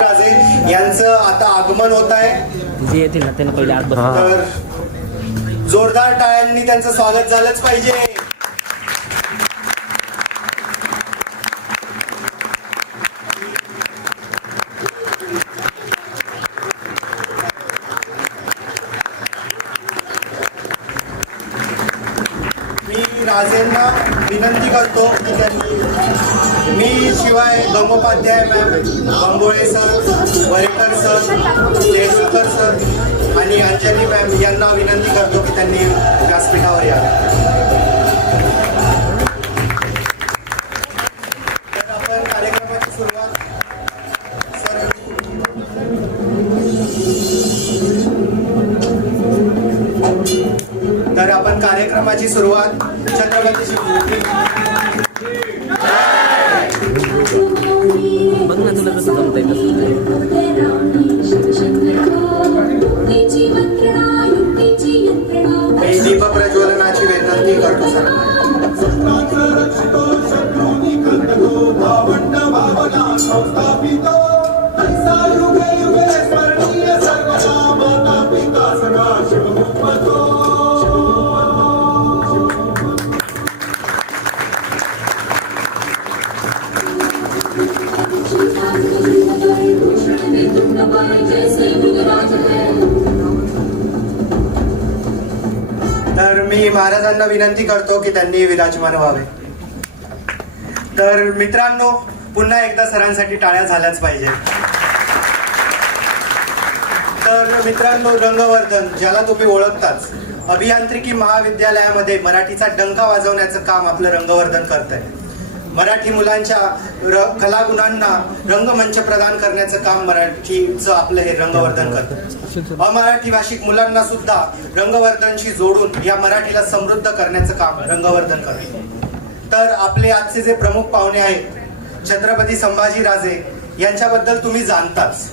राजे यांचं आता आगमन होत आहे। जे येतील ना त्यांना पहिले आत बसा। तर जोरदार टाळ्यांनी त्यांचं स्वागत झालंच पाहिजे। मी राजेंना विनंती करतो की त्यांनी मी शिवाय Gangopadhyay ma'am, Bambole sir, Varekar sir, Tendulkar sir आणि अंजली मॅम यांना विनंती करतो की त्यांनी व्यासपीठावर यावे। तर आपण कार्यक्रमाची सुरुवात छत्रपती बघ ना तुला कसं जमतंय मी दीप प्रज्वलनाची विनंती करतो सर। तर मी महाराजांना विनंती करतो की त्यांनी विराजमान व्हावे। तर मित्रांनो, पुन्हा एकदा सरांसाठी टाळ्या झाल्याच पाहिजे। तर मित्रांनो, रंगवर्धन ज्याला तुम्ही ओळखताच, अभियांत्रिकी महाविद्यालयामध्ये मराठीचा डंका वाजवण्याचं काम आपलं रंगवर्धन करत आहे। मराठी मुलांच्या कलागुणांना रंगमंच प्रदान करण्याचं काम मराठीचं आपलं हे रंगवर्धन करतं। अमराठी भाषिक मुलांना सुद्धा रंगवर्धनशी जोडून या मराठीला समृद्ध करण्याचं काम रंगवर्धन करतं। तर आपले आजचे जे प्रमुख पाहुणे आहेत, छत्रपती संभाजीराजे यांच्याबद्दल तुम्ही जाणताच।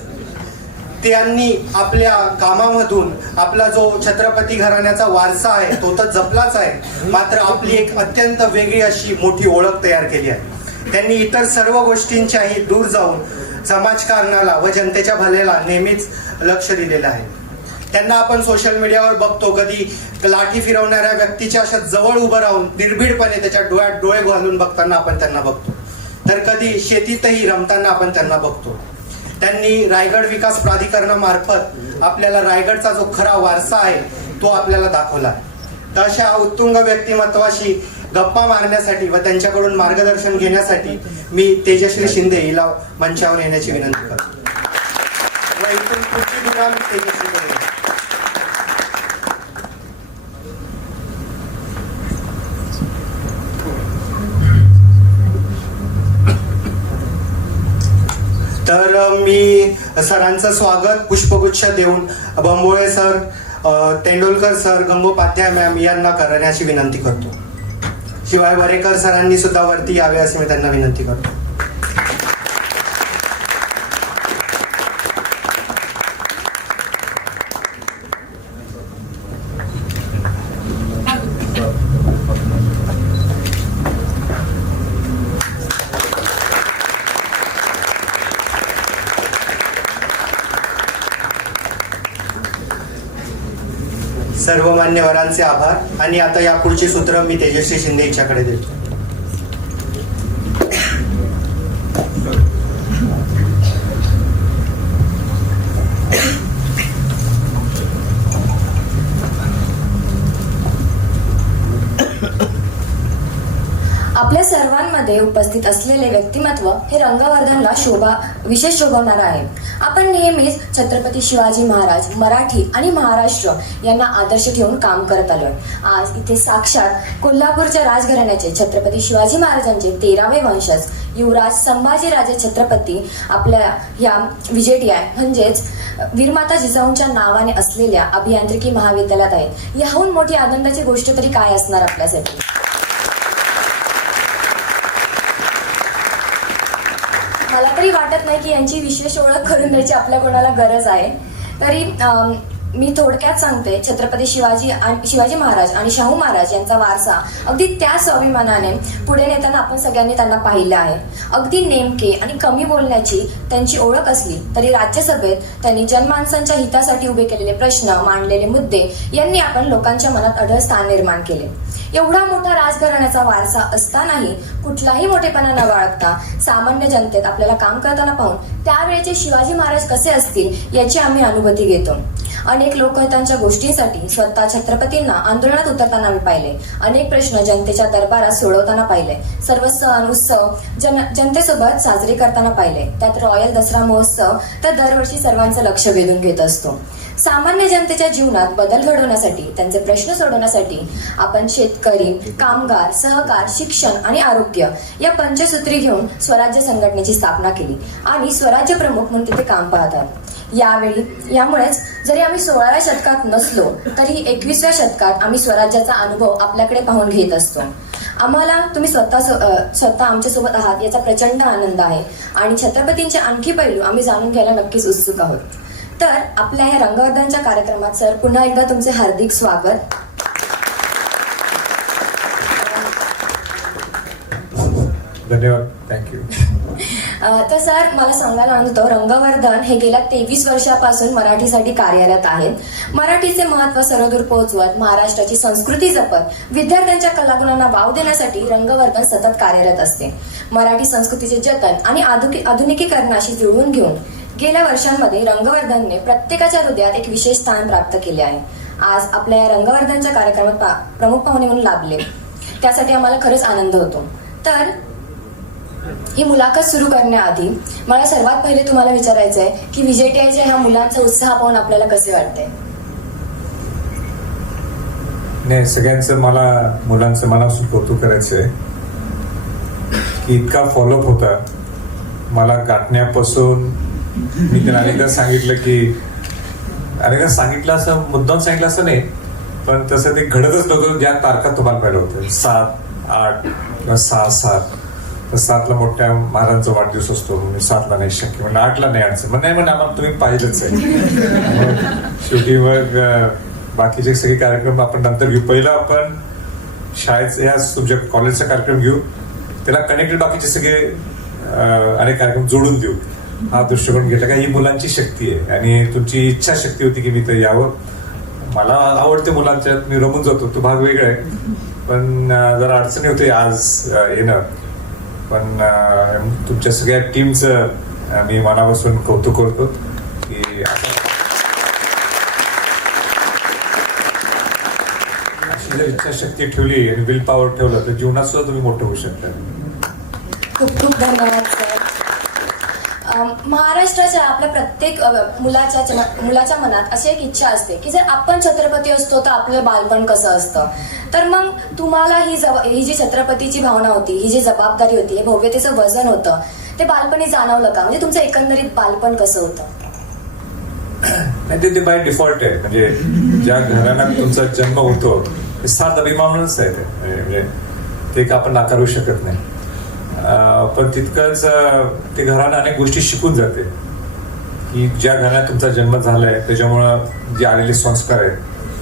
त्यांनी आपल्या कामामधून आपला जो छत्रपती घराण्याचा वारसा आहे तो तर जपलाच आहे, मात्र आपली एक अत्यंत वेगळी अशी मोठी ओळख तयार केली आहे। त्यांनी इतर सर्व गोष्टींच्याही दूर जाऊन समाजकारणाला व जनतेच्या भल्याला नेहमीच लक्ष दिलेलं आहे। त्यांना आपण सोशल मीडियावर बघतो, कधी लाठी फिरवणाऱ्या व्यक्तीच्या अशा जवळ उभं राहून निर्भीडपणे त्याच्या डोळ्यात डोळे घालून बघताना आपण त्यांना बघतो, तर कधी शेतीतही रमताना आपण त्यांना बघतो। त्यांनी रायगड विकास प्राधिकरणामार्फत आपल्याला रायगडचा जो खरा वारसा आहे तो आपल्याला दाखवला। तर अशा उत्तुंग व्यक्तिमत्वाशी गप्पा मारण्यासाठी व त्यांच्याकडून मार्गदर्शन घेण्यासाठी मी तेजश्री शिंदे हिला मंचावर येण्याची विनंती करतो व इथून पुढची दुरा मी तेजश्री करेन। तर मी सरांचं स्वागत पुष्पगुच्छ देऊन Bambole sir, Tendulkar sir, Gangopadhyay ma'am यांना करण्याची विनंती करतो। शिवाय वरेकर सरांनी सुद्धा वरती यावे असे मी त्यांना विनंती करतो। सर्व मान्यवरांचे आभार आणि आता यापुढची सूत्र मी तेजश्री शिंदे यांच्याकडे देतो। आपल्या सर्वांमध्ये उपस्थित असलेले व्यक्तिमत्व हे रंगवर्धनला विशेष शोभवणार आहे। आपण नेहमीच छत्रपती शिवाजी महाराज, मराठी आणि महाराष्ट्र यांना आदर्श ठेवून काम करत आलोय। आज इथे साक्षात कोल्हापूरच्या राजघराण्याचे छत्रपती शिवाजी महाराजांचे 13वे वंशज युवराज संभाजीराजे छत्रपती आपल्या या विजेटीआय म्हणजेच वीरमाता जिजाऊंच्या नावाने असलेल्या अभियांत्रिकी महाविद्यालयात आहेत। याहून मोठी आनंदाची गोष्ट तरी काय असणार आपल्यासाठी। मला तरी वाटत नाही की यांची विशेष ओळख करून द्यायची आपल्या कोणाला गरज आहे। तरी मी थोडक्यात सांगते, छत्रपती शिवाजी महाराज आणि शाहू महाराज यांचा वारसा अगदी त्या स्वाभिमानाने पुढे नेताना आपण सगळ्यांनी त्यांना पाहिलं आहे. अगदी नेमके आणि कमी बोलण्याची त्यांची ओळख असली तरी राज्यसभेत त्यांनी जनमानसांच्या हितासाठी उभे केलेले प्रश्न, मांडलेले मुद्दे यांनी आपण लोकांच्या मनात अढळ स्थान निर्माण केले. एवढा मोठा राजघराण्याचा वारसा असतानाही कुठलाही मोठेपणा न बाळगता सामान्य जनतेत आपल्याला काम करताना पाहून त्यावेळेचे शिवाजी महाराज कसे असतील याची आम्ही अनुभूती घेतो. अनेक लोकहितांच्या गोष्टींसाठी स्वतः छत्रपतींना आंदोलनात उतरताना मी पाहिले. अनेक प्रश्न जनतेच्या दरबारात सोडवताना पाहिले. सर्व सण उत्सव जनतेसोबत साजरे करताना पाहिले. त्यात रॉयल दसरा महोत्सव तर दरवर्षी सर्वांचं लक्ष वेधून घेत असतो. सामान्य जनतेच्या जीवनात बदल घडवण्यासाठी, त्यांचे प्रश्न सोडवण्यासाठी आपण शेतकरी, कामगार, सहकार, शिक्षण आणि आरोग्य या पंचसूत्री घेऊन स्वराज्य संघटनेची स्थापना केली आणि स्वराज्य प्रमुख म्हणून तिथे काम पाहतात. यामुळेच जरी आम्ही 16व्या शतकात नसलो तरी 21व्या शतकात आम्ही स्वराज्याचा अनुभव आपल्याकडे पाहून घेत असतो. आम्हाला तुम्ही स्वतः आमच्यासोबत आहात याचा प्रचंड आनंद आहे आणि छत्रपतींचे आणखी पैलू आम्ही जाणून घ्यायला नक्कीच उत्सुक आहोत. तर आपल्या या रंगवर्धनच्या कार्यक्रमात सर पुन्हा एकदा तुमचे हार्दिक स्वागत. धन्यवाद, थँक्यू. तर सर मला सांगायला आनंद होतो, रंगवर्धन हे गेल्या 23 वर्षापासून मराठीसाठी कार्यरत आहेत. मराठीचे महत्त्व सर्वदूर पोहोचवत, महाराष्ट्राची संस्कृती जपत, विद्यार्थ्यांच्या कलागुणांना वाव देण्यासाठी रंगवर्धन सतत कार्यरत असते. मराठी संस्कृतीचे जतन आणि आधुनिकीकरणाशी जुळवून घेऊन गेल्या वर्षांमध्ये रंगवर्धनने प्रत्येकाच्या हृदयात एक विशेष स्थान प्राप्त केले आहे. आज आपल्या या रंगवर्धनच्या कार्यक्रमात प्रमुख पाहुणे म्हणून लाभले, त्यासाठी आम्हाला खरंच आनंद होतो. तर ही मुलाखत सुरू करण्याआधी मला सर्वात पहिले तुम्हाला विचारायचं आहे की विजेटीआयच्या ह्या मुलांचा उत्साह पाहून आपल्याला कसे वाटते? नाही, सगळ्यांचं मला मुलांचं मनापासून कौतुक करायचं आहे की इतका फॉलोअप होता. मला गाठण्यापासून मी त्यांना अनेकदा सांगितलं असं मुद्दाम सांगितलं असं नाही, पण तसं ते घडतच नव्हतं. ज्या तारखा तुम्हाला पाहिलं होतं 7, 8 किंवा 6, 7ला मोठ्या महाराजांचा वाढदिवस असतो. 7ला नाही शक्य, म्हणजे 8ला नाही अडचण, पण नाही म्हणजे आम्हाला तुम्ही पाहिलंच आहे. शेवटी मग बाकीचे सगळे कार्यक्रम आपण नंतर घेऊ. पहिला आपण शाळेत या तुमच्या कॉलेजचा कार्यक्रम घेऊ, त्याला कनेक्टेड बाकीचे सगळे अनेक कार्यक्रम जोडून देऊ. हा दृष्टिकोन घेतला का ही मुलांची शक्ती आहे आणि तुमची इच्छा शक्ती होती की मी तर यावं. मला आवडते मुलांच्यात, मी रमून जातो, तो भाग वेगळा आहे. पण जरा अडचणी होते आज येणं. पण तुमच्या सगळ्या टीमचं मी मनापासून कौतुक करतो की अशी जर इच्छाशक्ती ठेवली आणि विल पॉवर ठेवलं तर जीवनात सुद्धा तुम्ही मोठं होऊ शकता. खूप खूप धन्यवाद सर. महाराष्ट्राच्या आपल्या प्रत्येक मुलाच्या मनात अशी एक इच्छा असते की जर आपण छत्रपती असतो तर आपलं बालपण कसं असतं. तर मग तुम्हाला ही जी छत्रपतीची भावना होती, ही जी जबाबदारी होती, हे भव्यतेचं वजन होतं, ते बालपणी जाणवलं का? म्हणजे तुमचं एकंदरीत बालपण कसं होतं? नाही, ते बाय डिफॉल्ट आहे. म्हणजे ज्या घराण्यात तुमचा जन्म होतो ते सार्थ अभिमानच आहे. म्हणजे ते आपण नाकारू शकत नाही. पण तितकंच ते घरानं अनेक गोष्टी शिकून जाते की ज्या घरात तुमचा जन्म झालाय त्याच्यामुळं जे आलेले संस्कार आहेत,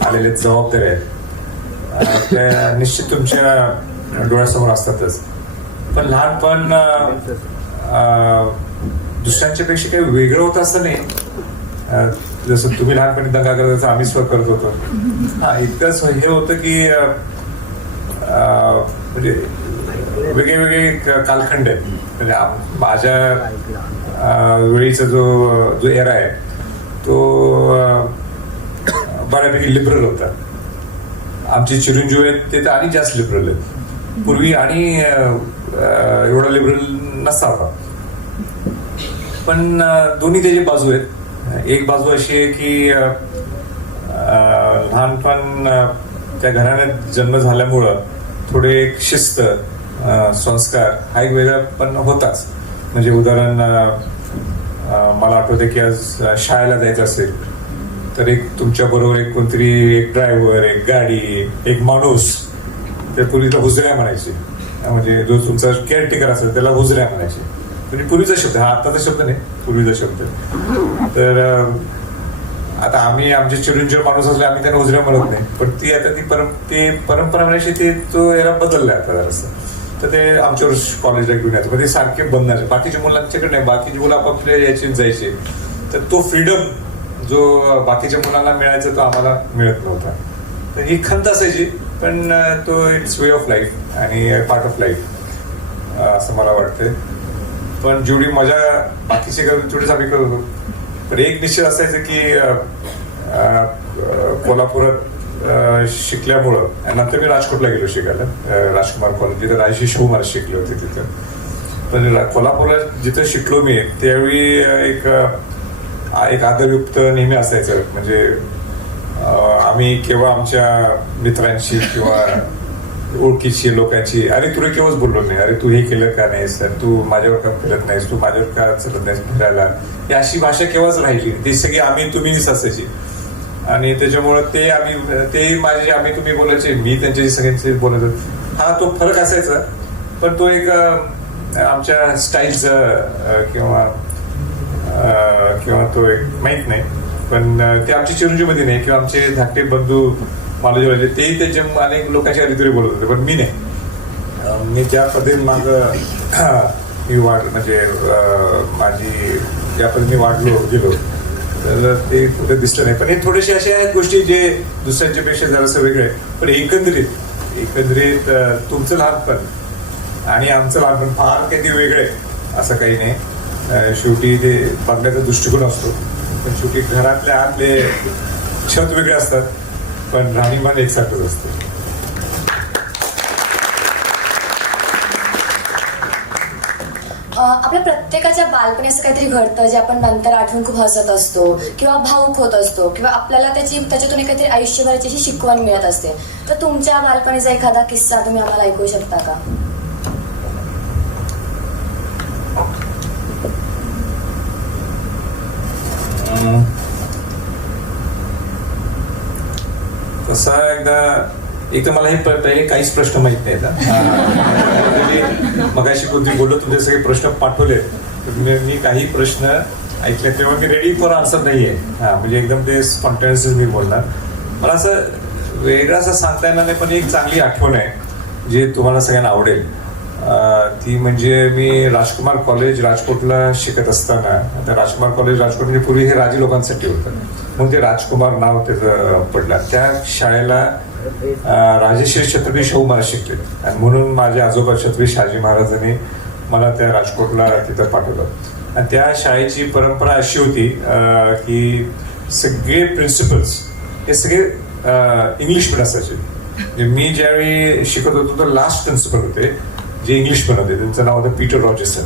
आलेले जबाबदारी आहेत, त्या निश्चित तुमच्या डोळ्यासमोर असतातच. पण लहानपण दुसऱ्यांच्या पेक्षा काही वेगळं होतं असं नाही. जसं तुम्ही लहानपणी दंगा करत तसं आम्ही स्वतः करत होतो. हा, इतकंच हे होतं की म्हणजे वेगळे वेगळे कालखंड आहेत. म्हणजे माझ्या वेळीचा जो एरा आहे तो बऱ्यापैकी लिबरल होता. आमचे चिरंजीव आहेत ते तर आणि जास्त लिबरल आहेत. पूर्वी आणि एवढा लिबरल नसावा. पण दोन्ही त्याची बाजू आहेत. एक बाजू अशी आहे की लहानपण त्या घराण्यात जन्म झाल्यामुळं थोडे एक शिस्त, संस्कार हा एक वेगळा पण होताच. म्हणजे उदाहरण मला आठवते की आज शाळेला जायचं असेल तर एक तुमच्या बरोबर एक कोणतरी एक ड्रायव्हर, एक गाडी, एक माणूस, तर पूर्वीला हुजऱ्या म्हणायचे. म्हणजे जो तुमचा केअरटेकर असेल त्याला हुजऱ्या म्हणायचे. म्हणजे पूर्वीचा शब्द, हा आत्ताचा शब्द नाही, पूर्वीचा शब्द. तर आता आम्ही आमचे चिरंजीव माणूस असले आम्ही त्यांना उजऱ्या म्हणत नाही, पण ती आता ती परंपरा म्हणायची ते तो याला बदललाय आता जरासं. तर ते आमच्यावर कॉलेजला घेऊन यायचं, पण ते सारखे बनणार. बाकीच्या मुलांच्याकडे नाही, बाकीची मुलं आपापल्या यायचे जायचे. तर तो फ्रीडम जो बाकीच्या मुलांना मिळायचा तो आम्हाला मिळत नव्हता. तर ही खंत असायची, पण तो इट्स वे ऑफ लाईफ आणि पार्ट ऑफ लाईफ असं मला वाटतंय. पण जेवढी मजा बाकीचे करतो तेवढीच आम्ही करत होतो. पण एक निश्चित असायचं की कोल्हापुरात शिकल्यामुळं, नंतर मी राजकोटला गेलो शिकायला, राजकुमार कॉलेज, जिथे राजशी शिव महाराज शिकले होते तिथं. पण कोल्हापूरला जिथं शिकलो मी त्यावेळी एक आदरयुक्त नेहमी असायचं. म्हणजे आम्ही केव्हा आमच्या मित्रांशी किंवा ओळखीची लोकांची, अरे तुला केव्हाच बोललो नाही, अरे तू हे केलं का नाहीस, तू माझ्यावर का फिरत नाहीस, तू माझ्यावर का चलत नाहीस फिरायला, ही अशी भाषा केव्हाच राहिली. ती सगळी आम्ही तुम्हीच असायची. आणि त्याच्यामुळं ते माझे आम्ही तुम्ही बोलायचे, मी त्यांच्याशी सगळ्यांशी बोलायचो. हा तो फरक असायचा, पण तो एक आमच्या स्टाईलचा किंवा तो एक माहीत नाही. पण ते आमच्या चिरंजीवमध्ये नाही, किंवा आमचे धाकटे बंधू मला जे वाटले ते त्याच्या अनेक लोकांच्या आधी बोलत होते, पण मी नाही. मी ज्या पद्धतीने मी म्हणजे माझी ज्या पद्धतीने वाढलो गेलो तर ते कुठे दिसलं नाही. पण हे थोडेसे असे आहेत गोष्टी जे दुसऱ्यांच्या पेक्षा जरासं वेगळे. पण एकंदरीत तुमचं लहानपण आणि आमचं लहानपण फार काही वेगळे असं काही नाही. शेवटी ते बघण्याचा दृष्टिकोन असतो, पण शेवटी घरातल्या आतले छत वेगळे असतात, पण राहणीमान एकसारखंच असतं. आपल्या प्रत्येकाच्या बालपणी असं काहीतरी घडतं जे आपण नंतर आठवून खूप हसत असतो किंवा भावुक होत असतो, किंवा आपल्याला त्याच्यातून काहीतरी आयुष्यभराची अशी शिकवण मिळत असते. तर तुमच्या बालपणीचा एखादा किस्सा तुम्ही आम्हाला ऐकू शकता का? तसा एकदा मला हे पहिले काहीच प्रश्न माहित नाहीत. मगाशी कोणती बोललो तुमचे सगळे प्रश्न पाठवले, मी काही प्रश्न ऐकले तेव्हा मी रेडी फॉर आन्सर नाहीये. म्हणजे एकदम ते स्पॉन्टेनियस मी बोलणार. मला असं वेगळं असं सांगता येणार नाही, पण एक चांगली आठवण आहे जे तुम्हाला सगळ्यांना आवडेल. ती म्हणजे मी राजकुमार कॉलेज राजकोटला शिकत असताना, आता राजकुमार कॉलेज राजकोट म्हणजे पूर्वी हे राजी लोकांसाठी होतं, मग ते राजकुमार नाव त्याचं पडलं. त्या शाळेला राजश्री छत्रपती शाहू महाराज शिकले, आणि म्हणून माझे आजोबा छत्रपती शहाजी महाराजांनी मला त्या राजकोटला तिथं पाठवलं. आणि त्या शाळेची परंपरा अशी होती की सगळे प्रिन्सिपल्स हे सगळे इंग्लिश पण असायचे. मी ज्यावेळी शिकत होतो तर लास्ट प्रिन्सिपल होते जे इंग्लिश पण होते, त्यांचं नाव होतं पीटर रॉजर्सन.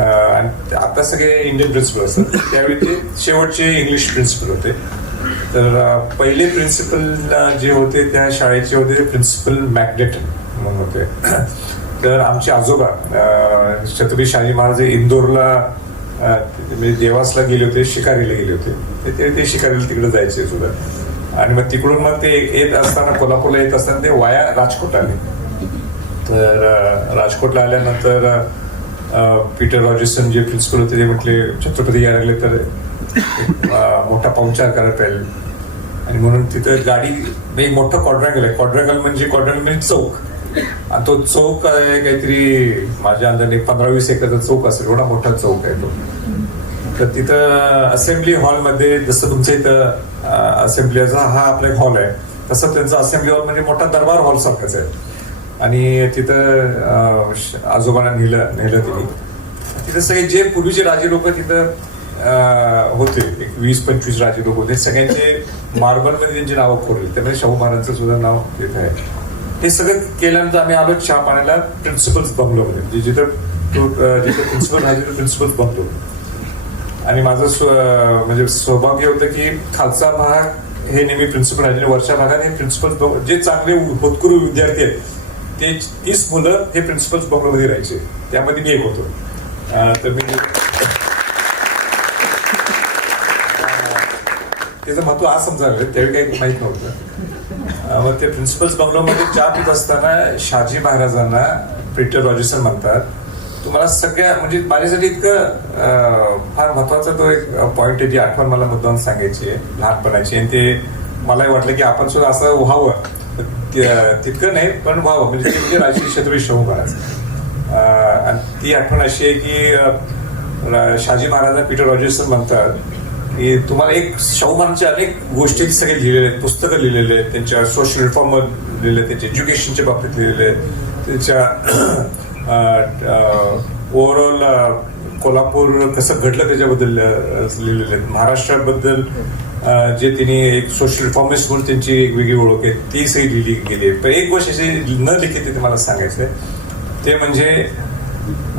आणि आता सगळे इंडियन प्रिन्सिपल असतात, त्यावेळी ते शेवटचे इंग्लिश प्रिन्सिपल होते. तर पहिले प्रिन्सिपल जे होते त्या शाळेचे होते प्रिन्सिपल मॅकडेटन म्हणून होते. तर आमचे आजोबा छत्रपती शहाजी महाराज इंदोरला म्हणजे देवासला गेले होते, शिकारीला गेले होते. ते शिकारीला तिकडे जायचे सुद्धा. आणि मग तिकडून मग ते येत असताना कोल्हापूरला येत असताना ते वाया राजकोट आले. तर राजकोटला आल्यानंतर पीटर रॉजर्सन जे प्रिन्सिपल होते ते म्हटले छत्रपती यायला लागले तर मोठा पाहुणचार करायला पाहिजे. आणि म्हणून तिथं गाडी एक मोठा क्वाड्रँगल आहे. क्वाड्रँगल म्हणजे चौक, आणि तो चौक आहे काहीतरी माझ्या अंदाने 15-20 एकरचा चौक असेल, एवढा मोठा चौक आहे तो. तर तिथं असेंब्ली हॉलमध्ये जसं तुमच्या इथं असेंब्लीचा हा आपला एक हॉल आहे, तसं त्यांचा असेंब्ली हॉल म्हणजे मोठा दरबार हॉल सारखाच आहे. आणि तिथं आजोबांना नेलं तिने. तिथं सगळे जे पूर्वीचे राजे लोक तिथं होते, एक 20-25 राजे लोक होते, सगळ्यांचे मार्बलमध्ये त्यांची नावं कोरली. त्यामध्ये शाहू महाराजांचं सुद्धा नाव तिथं आहे. हे सगळं केल्यानंतर आम्ही आलो चहा पाण्याला प्रिन्सिपल्स बंगलोमध्ये, जिथं प्रिन्सिपल राहायचे प्रिन्सिपल्स बंगलो. आणि माझं म्हणजे सौभाग्य होतं की खालचा भाग हे नेहमी प्रिन्सिपल राहायचे, वरच्या भागात हे प्रिन्सिपल जे चांगले होतकरू विद्यार्थी आहेत ते 30 मुलं हे प्रिन्सिपल्स बंगलोमध्ये राहायचे. त्यामध्ये मी एक होतो. तर मी त्याचं महत्व आज समजावलं, त्यावेळी काही माहित नव्हतं. मग ते प्रिन्सिपल्स बंगलोमध्ये चहा पित असताना शहाजी महाराजांना पीटर रॉजर्सन म्हणतात तुम्हाला सगळ्या म्हणजे माझ्यासाठी इतकं फार महत्वाचा तो एक पॉइंट आहे, जी आठवण मला मुद्दाम सांगायची आहे लहानपणाची, आणि ते मलाही वाटलं की आपण सुद्धा असं व्हावं. तितकं नाही पण व्हावं, म्हणजे ते म्हणजे राजश्री छत्रपती शाहू महाराज. आणि ती आठवण अशी आहे की शहाजी महाराज पीटर रॉजर्सन म्हणतात की तुम्हाला एक शाहू महाराजांच्या अनेक गोष्टी सगळे लिहिलेले आहेत, पुस्तकं लिहिलेले आहेत, त्यांच्या सोशल रिफॉर्मवर लिहिलेले, त्यांच्या एज्युकेशनच्या बाबतीत लिहिलेले, त्यांच्या ओव्हरऑल कोल्हापूर कसं घडलं त्याच्याबद्दल लिहिलेले आहेत, महाराष्ट्राबद्दल जे त्यांनी एक सोशल रिफॉर्मिस्ट म्हणून त्यांची एक वेगळी ओळख आहे ती सगळी लिहिली गेली आहे. पण एक गोष्ट अशी न लिखित ते मला सांगायचं आहे, ते म्हणजे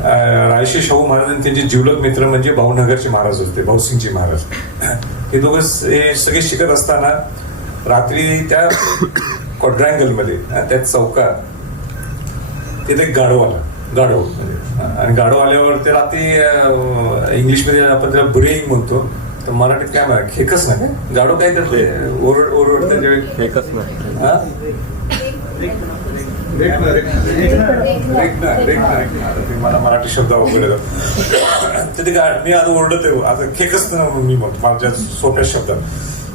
राजश्री शाहू महाराज आणि त्यांचे जिवलग मित्र म्हणजे भाऊनगरचे महाराज होते, भाऊसिंगजी महाराज. हे दोघं हे सगळे शिकत असताना रात्री त्या क्वाड्रँगल मध्ये त्या चौकात तिथे गाढव आला, गाढव आणि गाढव आल्यावर ते रात्री इंग्लिशमध्ये आपण त्याला ब्रेइंग म्हणतो, तर मराठीत काय म्हणा खेकच नाही, गाढव काय करते ओरडते मला मराठी शब्द वगैरे तर ते मी आता ओरडत आहे, आता खेकच मी म्हणतो माझ्या सोप्या शब्दात.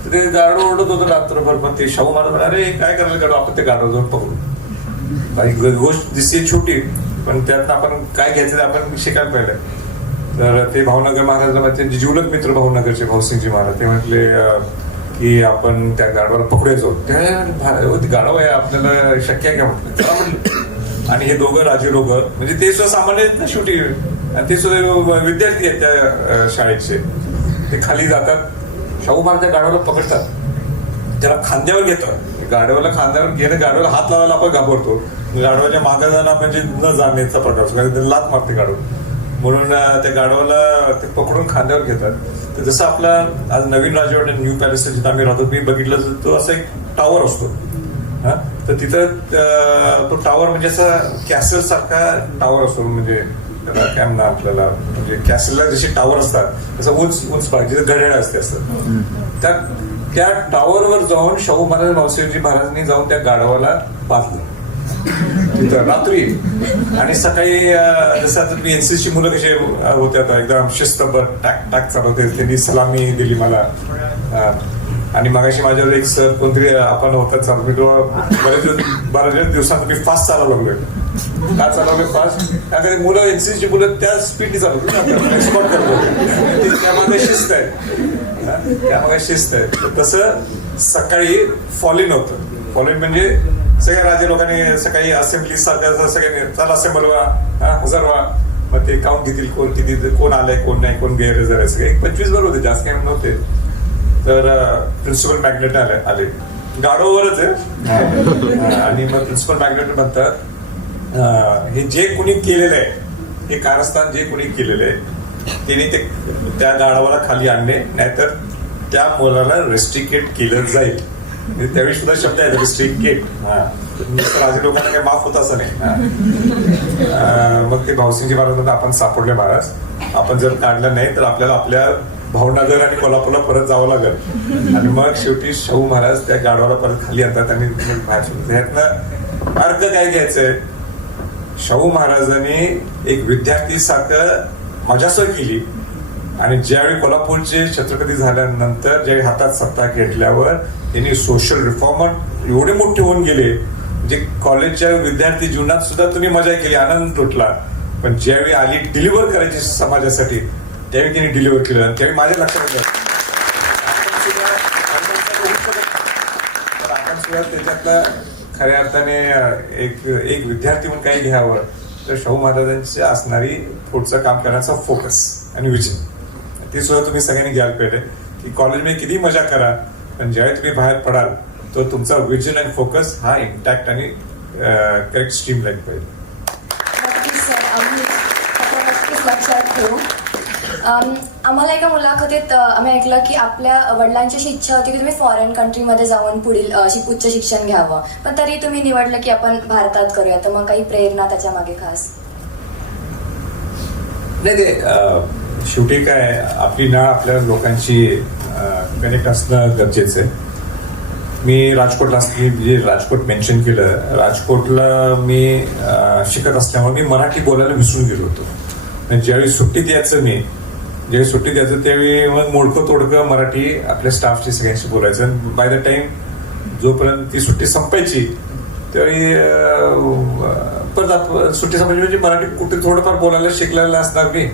तर ते गाढव ओरडत होतं रात्रभर, पण ते शाहू महाराज अरे काय करायला गाढव, आपण ते गाढव जाऊन पकडू. गोष्ट दिसते छोटी पण त्यातनं आपण काय घ्यायचं आपण शिकायला पाहिजे. तर ते भावनगर महाराज त्यांचे जिवलग मित्र भावनगरचे भाऊसिंगजी महाराज ते म्हटले की आपण त्या गाढवाला पकडूया जाऊ. त्या गाढव आहे आपल्याला शक्य आहे का म्हटलं. आणि हे दोघं राजे लोक म्हणजे ते सुद्धा सामान्य आहेत ना शेवटी, आणि ते सुद्धा विद्यार्थी आहेत त्या शाळेचे. ते खाली जातात, शाहू महाराज त्या गाढवाला पकडतात, त्याला खांद्यावर घेतात. गाढवाला खांद्यावर घेणं, गाढवाला हात लावायला आपण घाबरतो, गाढवाच्या मागे जाणं म्हणजे न जाण्याचा प्रकार, लात मारते गाढव. म्हणून त्या गाढवाला ते पकडून खांद्यावर घेतात. तर जसं आपला आज नवीन राजवाडा न्यू पॅलेस जिथं आम्ही राहतो, मी बघितलं तर तो असा एक टावर असतो. हा तर तिथं तो टावर म्हणजे असा कॅसल सारखा टावर असतो, म्हणजे त्याला काय म्हणा आपल्याला, म्हणजे कॅसलला जशी टावर असतात तसं उंच उंच भाग जिथे घड्याळ असते असतात. त्या टावरवर जाऊन शाहू महाराज भाऊसिंगजी महाराजांनी जाऊन त्या गाढवाला बांधलं तिथं रात्री. आणि सकाळी जसं आता तुम्ही एनसीसी मुलं कसे होते आता एकदम शिस्तबद्ध टाक टाक चालवते, त्यांनी सलामी दिली मला. आणि मगाशी माझ्यावर एक सर कोणतरी आपण होता चालू, मी बऱ्याच दिवसांत मी फास्ट चालायला लागलोय. का चालवलोय फास्ट? कारण मुलं एनसीसी मुलं त्या स्पीडने चालवतो, एक्सपर्ट करतो, त्यामध्ये शिस्त आहे, त्यामध्ये शिस्त आहे. तसं सकाळी फॉलिन होतं. फॉलिन म्हणजे सगळ्या राजे लोकांनी सकाळी असेंब्ली सारखं सगळ्यांनी चला असेंबल व्हा, हजर व्हा, मग ते काउंट घेतील कोण किती, कोण आलंय कोण नाही, कोण गैरहजर आहे. सगळे 25 बरोबर होते, जास्त काही नव्हते. तर प्रिन्सिपल मॅग्नेट आले, गाढववरच आहे. आणि मग प्रिन्सिपल मॅग्नेट म्हणतात हे जे कुणी केलेलं आहे, हे कारस्थान जे कुणी केलेलं आहे त्यांनी ते त्या गाढवाला खाली आणणे, नाहीतर त्या मुलाला रेस्ट्रिकेट केलं जाईल. त्यावेळी सुद्धा शब्द आहे रेस्ट्रिकेट. राजे लोकांना काही माफ होत असं नाही. मग ते भाऊसिंगजी महाराज आपण सापडले महाराज, आपण जर काढलं नाही तर आपल्याला आपल्या भावनगर आणि कोल्हापूरला परत जावं लागेल. आणि मग शेवटी शाहू महाराज त्या गाढवाला परत खाली आणतात आणि बाहेर सोडतात. ह्यातनं अर्थ काय घ्यायचंय, शाहू महाराजांनी एक विद्यार्थी सारखं मजासर केली. आणि ज्यावेळी कोल्हापूरचे छत्रपती झाल्यानंतर ज्यावेळी हातात सत्ता घेतल्यावर त्यांनी सोशल रिफॉर्मर एवढे मोठे होऊन गेले, जे कॉलेजच्या विद्यार्थी जीवनात सुद्धा तुम्ही मजा केली, आनंद लुटला. पण ज्यावेळी आली डिलिव्हर करायची समाजासाठी, त्यावेळी त्यांनी डिलिव्हर केलं. त्यावेळी माझ्या लक्षात येतं आपण सुद्धा त्याच्यातला खऱ्या अर्थाने एक विद्यार्थी म्हणून काही घ्यावं, तर शाहू महाराजांची असणारी पुढचं काम करण्याचा फोकस आणि विजन ती सुद्धा तुम्ही सगळ्यांनी घ्यायला पाहिजे. की कॉलेजमध्ये किती मजा करा, पण ज्यावेळी तुम्ही बाहेर पडाल तर तुमचा विजन आणि फोकस हा इंटॅक्ट आणि करेक्ट स्ट्रीम लाईन पाहिजे. लक्षात ठेवू. आम्हाला एका मुलाखतीत आम्ही ऐकलं की आपल्या वडिलांची अशी इच्छा होती की तुम्ही फॉरेन कंट्रीमध्ये जाऊन पुढील उच्च शिक्षण घ्यावं, पण तरी तुम्ही निवडलं की आपण भारतात करूया. तर मग काही प्रेरणा त्याच्या मागे खास? नाही, ते शेवटी काय आपली नाळ आपल्या लोकांची कनेक्ट असणं गरजेचं आहे. मी राजकोटला मी जे राजकोट मेन्शन केलं, राजकोटला मी शिकत असल्यामुळे मी मराठी बोलायला विसरून गेलो होतो. आणि ज्यावेळी सुट्टीत यायचं ज्यावेळी सुट्टीत यायचं त्यावेळी मग मोडकं तोडकं मराठी आपल्या स्टाफशी सगळ्यांशी बोलायचं. आणि बाय द टाइम जोपर्यंत ती सुट्टी संपायची त्यावेळी परत सुट्टी संपायची म्हणजे मराठी कुठे थोडंफार बोलायला शिकलेलं असणार मी.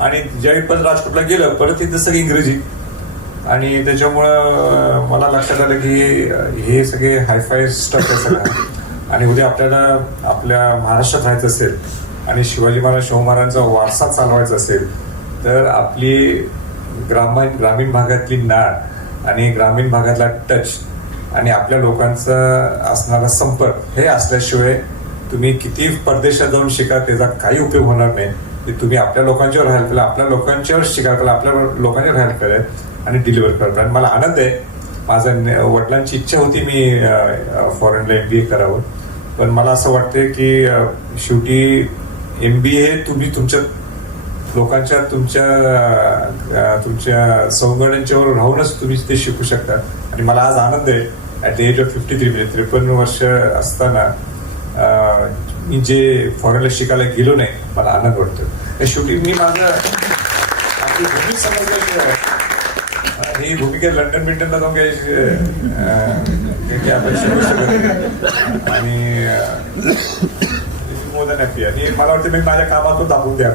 आणि ज्यावेळी परत राजकोटला गेलं परत तिथं सगळी इंग्रजी. आणि त्याच्यामुळं मला लक्षात आलं की हे सगळे हायफाय स्टफ आहे सगळं. आणि उद्या आपल्याला आपल्या महाराष्ट्रात राहायचं असेल आणि शिवाजी महाराज शाहू महाराजांचा वारसा चालवायचा असेल तर आपली ग्रामीण भागातली नाळ आणि ग्रामीण भागातला टच आणि आपल्या लोकांचा असणारा संपर्क हे असल्याशिवाय तुम्ही किती परदेशात जाऊन शिका त्याचा काही उपयोग होणार नाही. तुम्ही आपल्या लोकांच्यावर राहायला पाहिजे, आपल्या लोकांच्यावर शिकायला पाहिजे, आपल्या लोकांच्यावर राहायला पाहिजे आणि डिलिव्हर करतो. आणि मला आनंद आहे, माझ्या वडिलांची इच्छा होती मी फॉरेनला MBA करावं, पण मला असं वाटतंय की शेवटी MBA तुम्ही तुमच्या लोकांच्या तुमच्या सवंगड्यांच्यावर राहूनच तुम्ही ते शिकू शकता. आणि मला आज आनंद आहे ॲट द एज ऑफ 53 म्हणजे 53 वर्ष असताना मी जे फॉरेनला शिकायला गेलो नाही मला आनंद वाटतो. शेवटी मी माझं आपली भूमिका समजल्याशिवाय ही भूमिका लंडनला जाऊन काही आपण शिकू शकत नाही. आणि मोर दॅन हॅपी. आणि मला वाटतं मी माझ्या कामातून दाखवून द्या.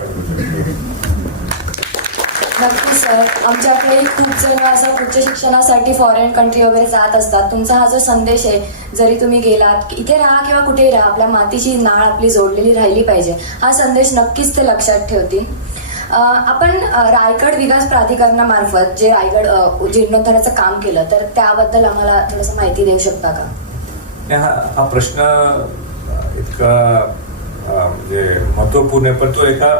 नक्कीच सर, आमच्याकडे खूप जण असं उच्च शिक्षणासाठी फॉरेन कंट्री वगैरे जात असतात. तुमचा हा जो संदेश आहे, जरी तुम्ही गेलात इथे राहा किंवा कुठेही राहा, आपल्या मातीची नाळ आपली जोडलेली राहिली पाहिजे, हा संदेश नक्कीच ते लक्षात ठेवतील. आपण रायगड विकास प्राधिकरणामार्फत जे रायगड जीर्णोद्धाराचं काम केलं तर त्याबद्दल आम्हाला थोडंसं माहिती देऊ शकता का? हा प्रश्न इतका म्हणजे महत्वपूर्ण आहे, पण तो एका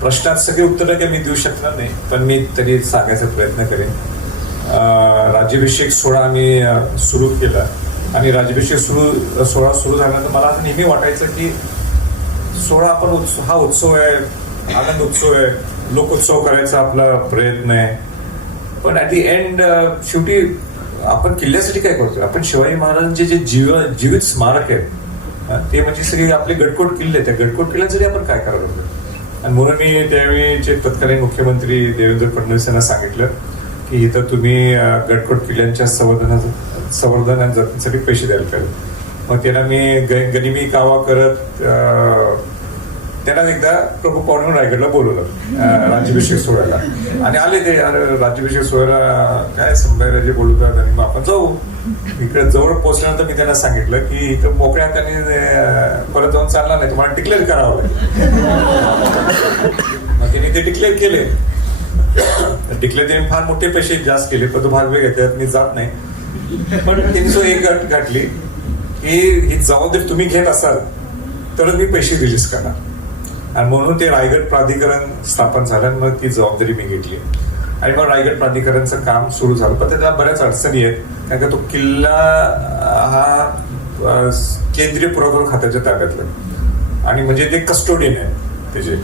प्रश्नात सगळी उत्तरं काही मी देऊ शकणार नाही, पण मी तरी सांगायचा प्रयत्न करेन. राज्याभिषेक सोहळा आम्ही सुरू केला आणि राज्याभिषेक सोहळा सुरू झाल्यानंतर मला नेहमी वाटायचं की सोहळा आपण हा उत्सव आहे, आनंद उत्सव आहे, लोकोत्सव करायचा आपला प्रयत्न आहे. पण ऍट दी एंड शेवटी आपण किल्ल्यासाठी काय करतोय? आपण शिवाजी महाराजांचे जे जीवित स्मारक आहे ते म्हणजे सगळे आपले गडकोट किल्ले, त्या गडकोट किल्ल्यासाठी आपण काय करत होतो? आणि म्हणून मी त्यावेळीचे तत्कालीन मुख्यमंत्री देवेंद्र फडणवीस यांना सांगितलं की इथं तुम्ही गडकोट किल्ल्यांच्या संवर्धन आणि जतनासाठी पैसे द्यायला पाहिजे. मग त्यांना मी गनिमी कावा करत त्यांना एकदा प्रभू पाहुणे रायगडला बोलवलं राज्याभिषेक सोहळ्याला. आणि आले ते राज्याभिषेक सोहळ्याला काय संभाजीराजे बोलतात आणि मग आपण जाऊ. इकडे जवळ पोहोचल्यानंतर मी त्यांना सांगितलं की इथं मोकळ्या हाताने परत जाऊन चालणार नाही, तुम्हाला डिक्लेअर करावं लागेल. मग त्यांनी ते डिक्लेअर केले. डिक्लेअर त्यांनी फार मोठे पैसे जास्त केले, पण तो भाग वेगळे त्यात मी जात नाही. पण त्यांनी तो एक गट गाठली की ही जबाबदारी तुम्ही घेत असाल तरच मी पैसे रिलीज करणार. आणि म्हणून ते रायगड प्राधिकरण स्थापन झालं आणि मग ती जबाबदारी मी घेतली. आणि मग रायगड प्राधिकरणचं काम सुरू झालं. पण त्याला बऱ्याच अडचणी आहेत, कारण का तो किल्ला हा केंद्रीय पुरातत्व खात्याच्या ताब्यातला आणि म्हणजे ते कस्टोडियन आहे त्याचे.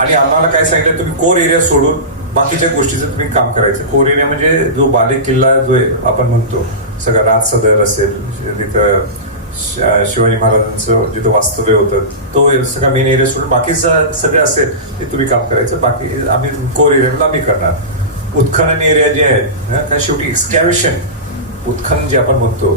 आणि आम्हाला काय सांगितलं, तुम्ही कोर एरिया सोडून बाकीच्या गोष्टीचं तुम्ही काम करायचं. कोर एरिया म्हणजे जो बाले किल्ला जो आपण म्हणतो सगळं राज सदर असेल, तिथं शिवाजी महाराजांचं जिथं वास्तव्य होतं तो सगळा मेन एरिया सोडून बाकी सगळे असेल ते तुम्ही काम करायचं. बाकी आम्ही कोर एरियाला आम्ही करणार. उत्खनन एरिया जे आहेत काय शेवटी एक्सकॅव्हेशन उत्खनन जे आपण म्हणतो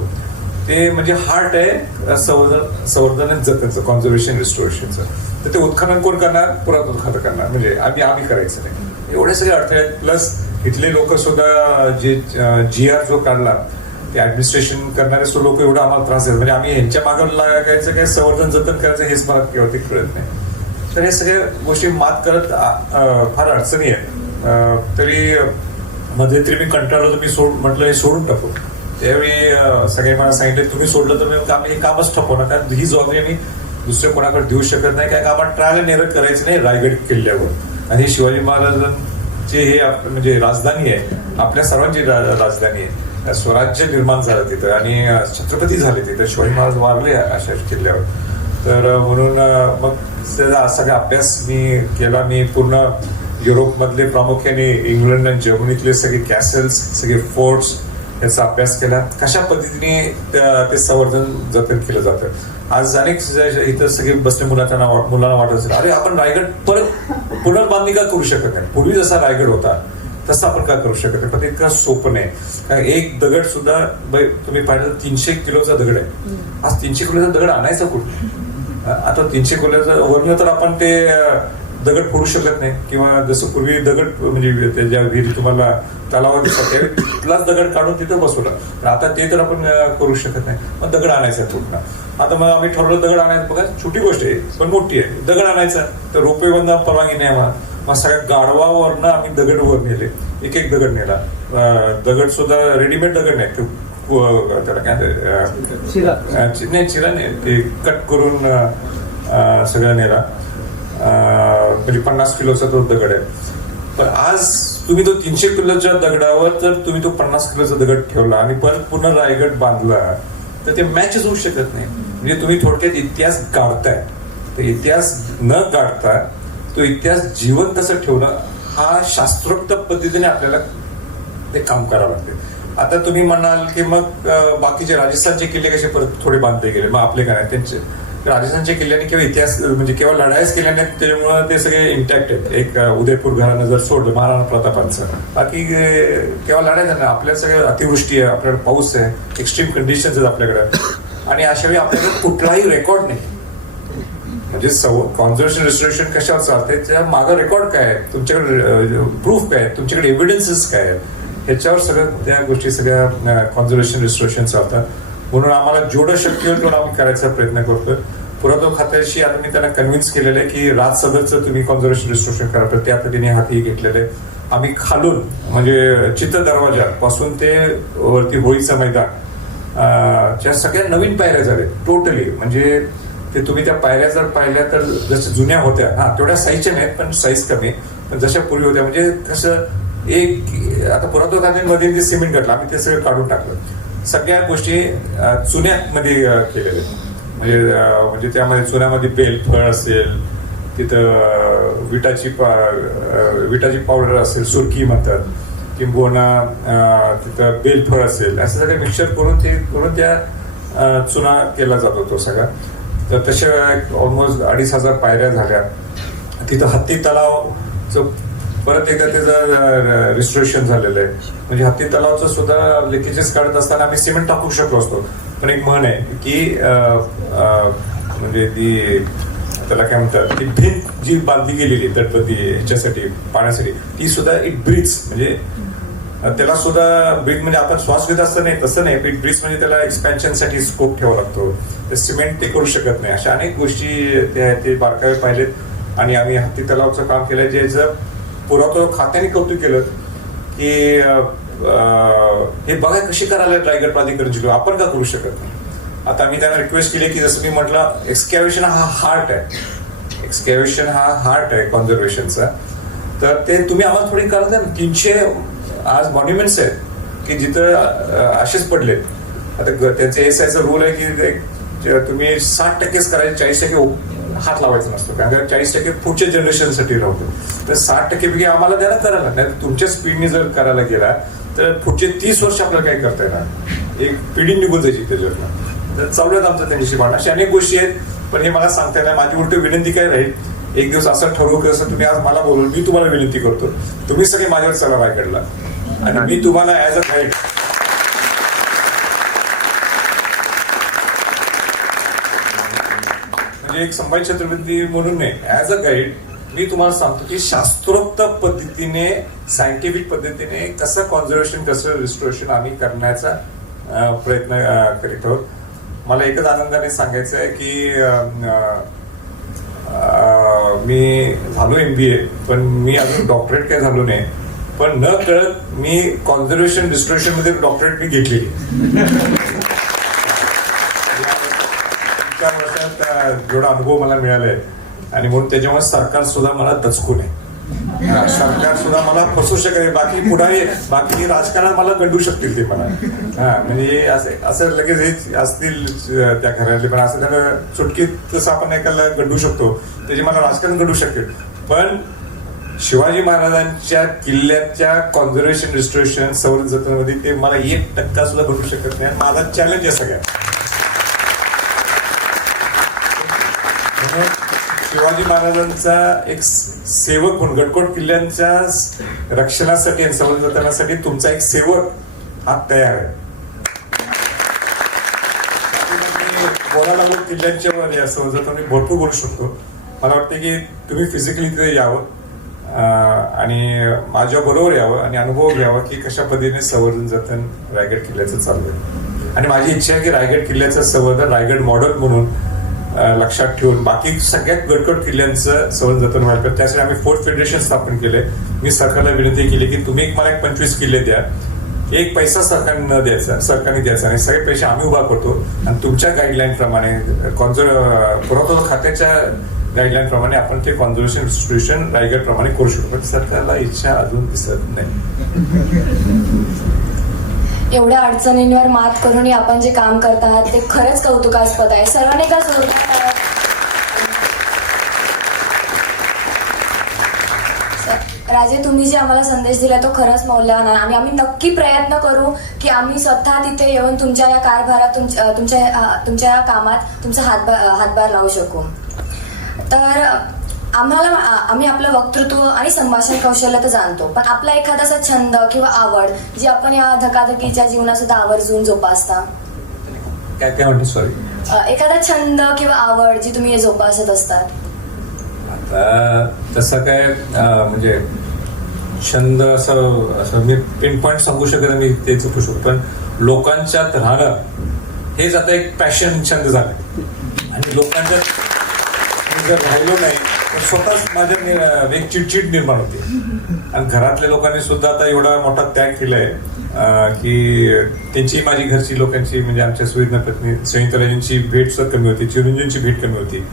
ते म्हणजे हार्ट आहे संवर्धन आणि जतनचं, कॉन्झर्वेशन रिस्टोरेशनचं. तर ते उत्खनन कोण करणार? पुरातत्व खातं करणार. म्हणजे आम्ही करायचं नाही. एवढे सगळे अडथळे आहेत. प्लस इथले लोक सुद्धा जे GR जो काढला ते ऍडमिनिस्ट्रेशन करणारे लोक एवढा आम्हाला त्रास देतात. म्हणजे आम्ही यांच्या मागं लागायचं काय संवर्धन जतन करायचं हेच मला किंवा ते कळत नाही. तर हे सगळ्या गोष्टी मात करत फार अडचणी आहेत. तरी मध्ये तरी मी कंटाळलो तर मी म्हटलं हे सोडून टाकू. त्यावेळी सगळे मला सांगितले तुम्ही सोडलं तर आम्ही हे कामच ठपवणार, कारण ही जबाबदारी आम्ही दुसऱ्या कोणाकडे देऊ शकत नाही. काय आम्हाला ट्रायल अँड एरर करायचं नाही रायगड किल्ल्यावर. आणि हे शिवाजी महाराजांचे हे म्हणजे राजधानी आहे, आपल्या सर्वांची राजधानी आहे. स्वराज्य निर्माण झालं तिथं आणि छत्रपती झाले तिथं, शिवाजी महाराज वारले अशा किल्ल्यावर. तर म्हणून मग त्याचा सगळा अभ्यास मी केला. मी पूर्ण युरोपमधले प्रामुख्याने इंग्लंड आणि जर्मनीतले सगळे कॅसल्स, सगळे फोर्ट्स याचा अभ्यास केला, कशा पद्धतीने ते संवर्धन जतन केलं जातं. आज अनेक इथं सगळे बसले मुलांना वाटत असेल, अरे आपण रायगड परत पुनर्बांधणी का करू शकत नाही? पूर्वी जसा रायगड होता तसं आपण का करू शकत नाही? पण इतकं सोपं नाही. कारण एक दगड सुद्धा तुम्ही पाहिलं 300 किलोचा दगड आहे. आज 300 किलोचा दगड आणायचा कुठे? आता 300 किलोचा वरनं तर आपण ते दगड फोडू शकत नाही, किंवा जसं पूर्वी दगड म्हणजे ज्या विहिरी तुम्हाला तलावात दिसतात तिथलाच दगड काढून तिथं बसवला. आता ते तर आपण करू शकत नाही. मग दगड आणायचा कुठला? आता मग आम्ही ठरवलं दगड आणायचं. बघा छोटी गोष्ट आहे पण मोठी आहे. दगड आणायचा तर रोपवे बंद परवानगी नाही आम्हाला. मग सगळ्या गाढवावरनं आम्ही दगड वर नेले, एक दगड नेला. दगड सुद्धा रेडीमेड दगड नाही, त्याला काय चिरा नाही, ते कट करून सगळं नेला. म्हणजे 50 किलोचा तो दगड आहे. पण आज तुम्ही तो 300 किलोच्या दगडावर जर तुम्ही तो 50 किलोचा दगड ठेवला आणि परत पुन्हा रायगड बांधला तर ते मॅचच होऊ शकत नाही. म्हणजे तुम्ही थोडक्यात इतिहास गाडताय. तर इतिहास न गाडता तो इतिहास जिवंत कसं ठेवणं हा शास्त्रोक्त पद्धतीने आपल्याला ते काम करावं लागते. आता तुम्ही म्हणाल की मग बाकीचे राजस्थानचे किल्ले कसे परत थोडे बांधले गेले, मग आपले काय? त्यांचे राजस्थानच्या किल्ल्याने केव्हा इतिहास म्हणजे केव्हा लढाईच केल्या नाहीत, त्याच्यामुळे ते सगळे इंटॅक्ट आहेत. एक उदयपूर घरानं जर सोडलं महाराणा प्रतापांचं, बाकी केव्हा लढायचं ना. आपल्या सगळं अतिवृष्टी आहे, आपल्याकडे पाऊस आहे, एक्स्ट्रीम कंडिशन्स आहेत आपल्याकडे, आणि अशावेळी आपल्याकडे कुठलाही रेकॉर्ड नाही. म्हणजे कॉन्झर्वेशन रिस्टोरेशन कशावर चालते, त्या मागं रेकॉर्ड काय आहे, तुमच्याकडे प्रूफ काय आहे, तुमच्याकडे एव्हिडन्सेस काय आहेत, ह्याच्यावर सगळं त्या गोष्टी सगळ्या कॉन्झर्वेशन रिस्टोरेशन चालतात. म्हणून आम्हाला जेवढं शक्य होईल तेवढं आम्ही करायचा प्रयत्न करतोय. पुरातत्व खात्याशी आता मी त्यांना कन्व्हिन्स केलेलं आहे की राज सदरचं तुम्ही कॉन्झर्वेशन रिस्टोरेशन करा. तर त्या पद्धतीने हाती घेतलेले. आम्ही खालून म्हणजे चित्र दरवाजा पासून ते वरती होळीचं मैदान च्या सगळ्या नवीन पायऱ्या झाल्या टोटली. म्हणजे ते तुम्ही त्या पायऱ्या जर पाहिल्या तर जशा जुन्या होत्या, तेवढ्या साईजच्या नाहीत पण साईज कमी, पण जशा पूर्वी होत्या. म्हणजे कसं एक आता पुरातत्व खात्यामध्ये जे सिमेंट घातलं आम्ही ते सगळं काढून टाकलं. सगळ्या गोष्टी चुन्यात मध्ये केलेल्या. म्हणजे त्यामध्ये चुन्यामध्ये बेलफळ असेल, तिथं विटाची पावडर असेल, सुरकी म्हणतात, किंबहुना तिथं बेलफळ असेल, असं सगळं मिक्सचर करून त्या चुना केला जातो तो सगळा. तर तशा ऑलमोस्ट 2500 पायऱ्या झाल्या. तिथं हत्ती तलावचं परत एकदा त्याचं रिस्टोरेशन झालेलं आहे. म्हणजे हत्ती तलावचं सुद्धा लिकेजेस काढत असताना आम्ही सिमेंट टाकू शकलो असतो, पण एक म्हण आहे की म्हणजे ती त्याला काय म्हणतात, ती भिंत जी बांधली गेलेली तटबंदी ह्याच्यासाठी पाण्यासाठी, ती सुद्धा इट ब्रीथ्स. म्हणजे त्याला सुद्धा ब्रीथ म्हणजे आपण श्वास घेत असतं नाही तसं नाही, इट ब्रीथ्स म्हणजे त्याला एक्सपॅन्शनसाठी स्कोप ठेवावा लागतो. तर सिमेंट ते करू शकत नाही. अशा अनेक गोष्टी ते बारकावे पाहिलेत. आणि आम्ही हत्ती तलावचं काम केलंय, जे जर पुरातत्व खात्याने कौतुक केलं की हे बघा कशी करायला रायगड प्राधिकरण, आपण का करू शकत नाही. आता मी त्यांना रिक्वेस्ट केली की जसं मी म्हटलं एक्सकॅव्हेशन हा हार्ट आहे, एक्सकॅव्हेशन हा हार्ट आहे कॉन्झर्वेशनचा. तर ते तुम्ही आम्हाला थोडी करा द्या. 300 आज मॉन्युमेंट्स आहेत की जिथं असेच पडलेत. आता त्यांचे एसआयचा रूल आहे की तुम्ही 60%च करायचे, 40% हात लावायचा नसतो, कारण 40% पुढच्या जनरेशनसाठी राहतो. तर 60% पैकी आम्हाला द्यायला करायला नाही. तुमच्या स्पीडने जर करायला गेला तर पुढचे 30 वर्ष आपल्याला काय करता येणार, एक पिढी निघून जायची त्याच्यातनं. तर चालू आहेत आमचं त्यांच्याशी भांडण. अशा अनेक गोष्टी आहेत, पण हे मला सांगता येणार. माझी उलट विनंती काय राहील, एक दिवस असं ठरवू की असं तुम्ही आज मला बोलून मी तुम्हाला विनंती करतो, तुम्ही सगळे माझ्यावर चला रायगडला, आणि मी तुम्हाला ऍज अ गाईड म्हणजे एक संभाजी छत्रपती म्हणून नाही, ऍज अ गाईड मी तुम्हाला सांगतो की शास्त्रोक्त पद्धतीने, सायंटिफिक पद्धतीने कसं कॉन्झर्वेशन, कसं रिस्टोरेशन आम्ही करण्याचा प्रयत्न करीत आहोत. मला एकच आनंदाने सांगायचं आहे की मी झालो MBA, पण मी अजून डॉक्टरेट काय झालो नाही. पण न कळत मी कॉन्झर्वेशन रिस्टोरेशन मध्ये डॉक्टरेट मी घेतलेली. 4 वर्षात जेवढा अनुभव मला मिळालाय, आणि म्हणून त्याच्यामुळे सरकार सुद्धा मला दचकून आहे. सरकार सुद्धा मला फसवू शकेल. बाकी राजकारणात मला गंडू शकतील ते मला. म्हणजे असं लगेच हे असतील त्या घरातले, पण असं त्याला सुटकीत तसं आपण एकाला गंडू शकतो, त्याचे मला राजकारण गंडू शकेल. पण शिवाजी महाराजांच्या किल्ल्याच्या कॉन्झर्वेशन रिस्टोरेशन संवर्धन जतनामध्ये ते मला 1% सुद्धा भेटू शकत नाही. माझा चॅलेंज आहे सगळ्या. म्हणून शिवाजी महाराजांचा एक सेवक म्हणून गडकोट किल्ल्यांच्या रक्षणासाठी आणि संवर्धन जतनासाठी तुमचा एक सेवक हा तयार आहे. बोलायला लागलो किल्ल्यांच्या वर या संवर्धन मी भरपूर बोलू शकतो. मला वाटतं की तुम्ही फिजिकली तिथे यावं आणि माझ्या बरोबर यावं आणि अनुभव घ्यावा की कशा पद्धतीने संवर्धन जतन रायगड किल्ल्याचं चाललंय. आणि माझी इच्छा आहे की रायगड किल्ल्याचं संवर्धन रायगड मॉडेल म्हणून लक्षात ठेवून बाकी सगळ्यात गडकट किल्ल्यांचं संवर्धन जतन व्हायला पाहिजे. त्यासाठी आम्ही फोर्थ फेडरेशन स्थापन केले. मी सरकारला विनंती केली की तुम्ही मला एक 25 किल्ले द्या, 1 पैसा सरकारने न द्यायचा, सरकारने द्यायचा आणि सगळे पैसे आम्ही उभा करतो आणि तुमच्या गाईडलाईन प्रमाणे पुरातत्व खात्याच्या गाईडलाईन प्रमाणे आपण ते कॉन्झर्वेशन रिस्टोरेशन रायगड प्रमाणे करू शकतो. पण सरकारला इच्छा अजून दिसत नाही. एवढ्या अडचणींवर मात करून आपण जे काम करत आहात ते खरंच कौतुकास्पद आहे. सर्वांनी का जोरदार राजे, तुम्ही जे आम्हाला संदेश दिला तो खरंच मौल्यवान आहे आणि आम्ही नक्की प्रयत्न करू की आम्ही स्वतः तिथे येऊन तुमच्या या कारभारात तुमच्या या कामात तुमचा हातभार लावू शकू. तर आम्ही आपलं वक्तृत्व आणि संभाषण कौशल्य तर जाणतो, पण आपला एखादा असा छंद किंवा आवड जी आपण या धकाधकीच्या जीवनात सुद्धा आवर्जून जोपासता. काय म्हणते सॉरी? एखादा छंद किंवा आवड जी तुम्ही जोपासत असतात. आता तसं काय म्हणजे छंद असं मी पिन पॉइंट सांगू शकत मी ते चुकू शकतो, पण लोकांच्यात राहणं हेच आता एक पॅशन छंद झालं आणि लोकांच्यात जर राहिलो नाही तर स्वतःच माझ्या एक चिडचिड निर्माण होते. आणि घरातल्या लोकांनी सुद्धा आता एवढा मोठा त्याग केलाय की त्यांची माझी घरची लोकांची म्हणजे आमच्या सुविधा पत्नी संयुक्तराजांची भेट सुद्धा कमी होती, चिरंजींची भेट कमी होती.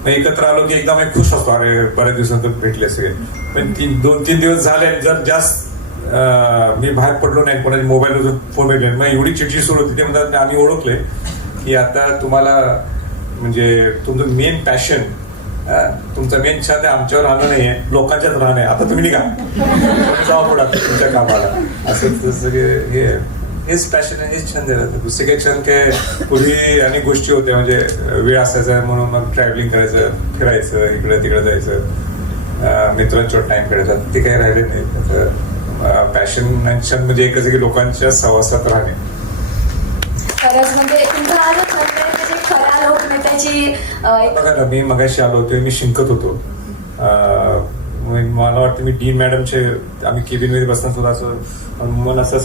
मग एकत्र आलो की एकदम खुश असतो, अरे बऱ्याच दिवसांतर भेटले सगळे. पण 2-3 दिवस झाले जर जास्त मी बाहेर पडलो नाही, कोणाच्या मोबाईलवर फोन भेटले, मग एवढी चिडचिड सुरू होती. ते म्हणतात आम्ही ओळखले की आता तुम्हाला म्हणजे तुमचं मेन पॅशन तुमचा मेन छंद आमच्यावर राहणं नाहीये, लोकांच्यात राहणं आहे. आता तुम्ही निघा जावा पुढे तुमच्या कामाला. असं सगळे हेच पॅशन आहे, हेच छंद आहे. दुसरे काही छंद काय पूर्वी अनेक गोष्टी होत्या, म्हणजे वेळ असायचा म्हणून मग ट्रॅव्हलिंग करायचं, फिरायचं, इकडे तिकडे जायचं, मित्रांच्यावर टाइम काढायचा, ते काही राहिले नाही. पॅशन आणि छंद म्हणजे एकच की लोकांच्या सहवासात राहणे. खरंच म्हणजे तुमचा हा जो छंद आहे म्हणजे खऱ्या लोकनेत्याची बघा ना, मी मगाशी आलो होतो, मी शिंकत होतो. मला वाटतं मी डीन मॅडमचे आम्ही केबिन मध्ये बसताना सुद्धा असं मला असं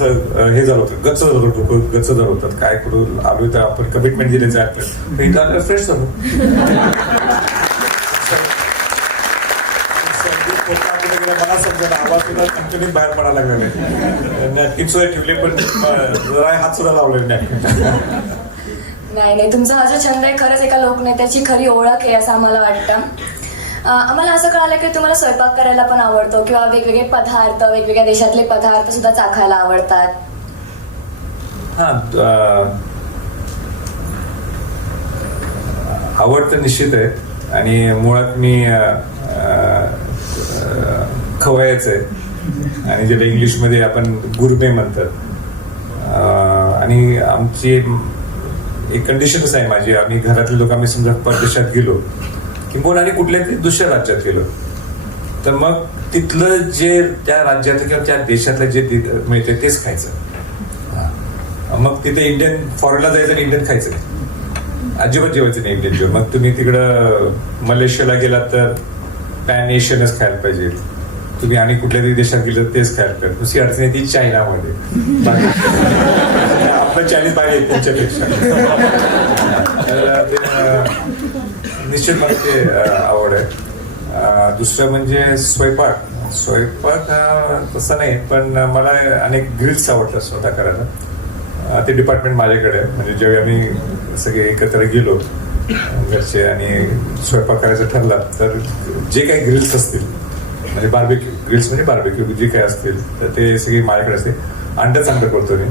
हे झालं होतं, गच्च झालं होतं. काय करू आलो तर आपण कमिटमेंट दिले आपलं इथं फ्रेश झालो. मला समजा आवाज सुद्धा कंपनीत बाहेर पडायला लागला. नॅपकिन सुद्धा ठेवले पण जरा हात सुद्धा लावले नॅपकिन. नाही, तुमचा हा जो छंद आहे खरंच एका लोकनेत्याची खरी ओळख आहे असं आम्हाला वाटतं. आम्हाला असं कळालं की तुम्हाला स्वयंपाक करायला पण आवडतो किंवा वेगवेगळे पदार्थ, वेगवेगळ्या देशातले पदार्थ सुद्धा चाखायला आवडतात. आवड तर निश्चित आहे आणि मुळात मी खवय्याच आहे आणि ज्याला इंग्लिशमध्ये आपण गुरमे म्हणतात. आणि आमची एक कंडिशनच आहे माझी, आम्ही घरातले लोक आम्ही समजा परदेशात गेलो किंवा आणि कुठल्या दुसऱ्या राज्यात गेलो तर मग तिथलं जे त्या राज्यातलं किंवा त्या देशातलं जे मिळते तेच खायचं. मग तिथे इंडियन फॉरेनला जायचं आणि इंडियन खायचं नाही, अजिबात जेवायचं नाही इंडियन जेवण. मग तुम्ही तिकडं मलेशियाला गेलात तर पॅन एशियनच खायला पाहिजे. तुम्ही आणि कुठल्या तरी देशात गेलं तेच खायला पाहिजे. दुसरी अडचण आहे ती चायनामध्ये, आपलं चायनीज पाहिजे त्यांच्यापेक्षा. निश्चित मला ते आवड आहे. दुसरं म्हणजे स्वयंपाक तसं नाही, पण मला अनेक ग्रिल्स आवडतात स्वतः करायला. ते डिपार्टमेंट माझ्याकडे आहे. म्हणजे जेव्हा आम्ही सगळे एकत्र गेलो घरचे आणि स्वयंपाक करायचं ठरला तर जे काही ग्रिल्स असतील म्हणजे बार्बेक्यू ग्रिल्स म्हणजे बार्बेक्यू जे काही असतील तर ते सगळे माझ्याकडे असते. अंडा चांगलं करतो मी.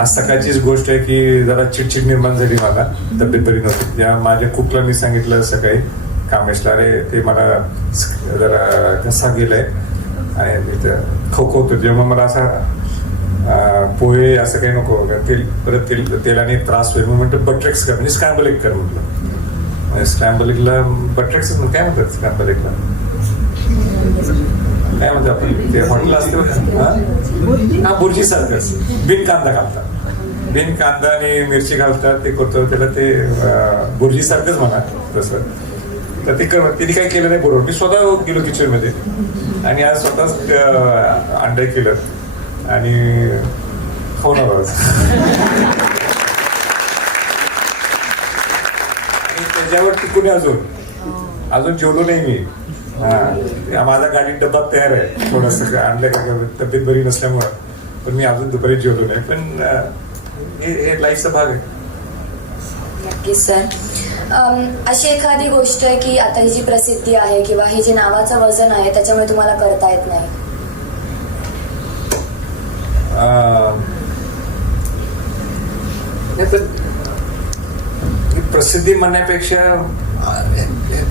आज सकाळचीच गोष्ट आहे की जरा चिडचिड निर्माण झाली, मला तब्येत बरी नव्हती. त्या माझ्या कुकला मी सांगितलं सकाळी कामेशला, अरे ते मला जरा कसा गेलाय आणि तिथं खवखवतो जेव्हा मला असा पोहे असं काही नको तेल परत तेलाने त्रास होईल म्हणून म्हणतो बट्रेक्स कर म्हणजे स्क्रॅम्बल एग कर म्हटलं. स्क्रॅम्बल एगला बट्रेक्स काय म्हणतात स्क्रॅम्बल एगला काय म्हणतो आपण ते हॉटेल असते हा बुर्जी सारखं बिन कांदा घालतात बिन कांदा आणि मिरची घालतात ते करतो त्याला ते बुर्जी सारखंच म्हणा तसं. तर ते तिने काही केलं नाही बरोबर मी स्वतः गेलो किचन मध्ये आणि आज स्वतःच अंडे केलं आणि खाऊन आलो आणि त्याच्यावर टिकून अजून जेवलो नाही मी. माझा गाडीत डब्बा तयार आहे थोडस आणलं का तब्येत बरी नसल्यामुळं पण मी अजून दुपारी जेवलो नाही पण हे लाईफचा भाग आहे. नक्कीच सर. अशी एखादी गोष्ट आहे की आता ही जी प्रसिद्धी आहे किंवा हे जे नावाचं वजन आहे त्याच्यामुळे तुम्हाला करता येत नाही? प्रसिद्धी म्हणण्यापेक्षा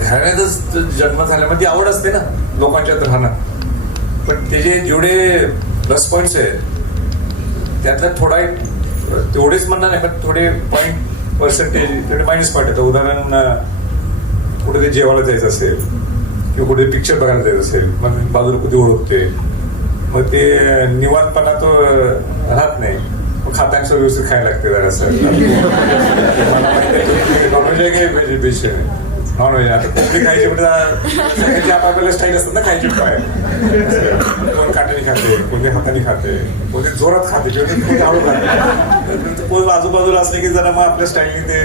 घराण्यातच जन्म झाल्यामध्ये आवड असते ना लोकांच्यात राहणं पण त्याचे जेवढे प्लस पॉइंट्स आहेत त्यातला थोडा तेवढेच म्हणणार नाही पण थोडे पर्सेंटेज तेवढे मायनस पॉईंट येतं. उदाहरण कुठे ते जेवायला जायचं असेल किंवा कुठे पिक्चर बघायला जायचं असेल मग बाजूला कुठे ओळखते मग ते निवांतपणा तो राहत नाही मग खात्यांचं व्यवस्थित खायला लागते जरासं. मला माहिती आहे नॉनव्हेज आहे की व्हेजिटेरियन आहे नॉनव्हेज आता कोणती खायची म्हणजे आपापल्याला स्टाईल असतात ना खायची पाय कोण काट्याने खाते कोणते हाताने खाते कोणते जोरात खाते कोणते हळू खाते कोण आजूबाजूला असले की जरा मग आपल्या स्टाईलने ते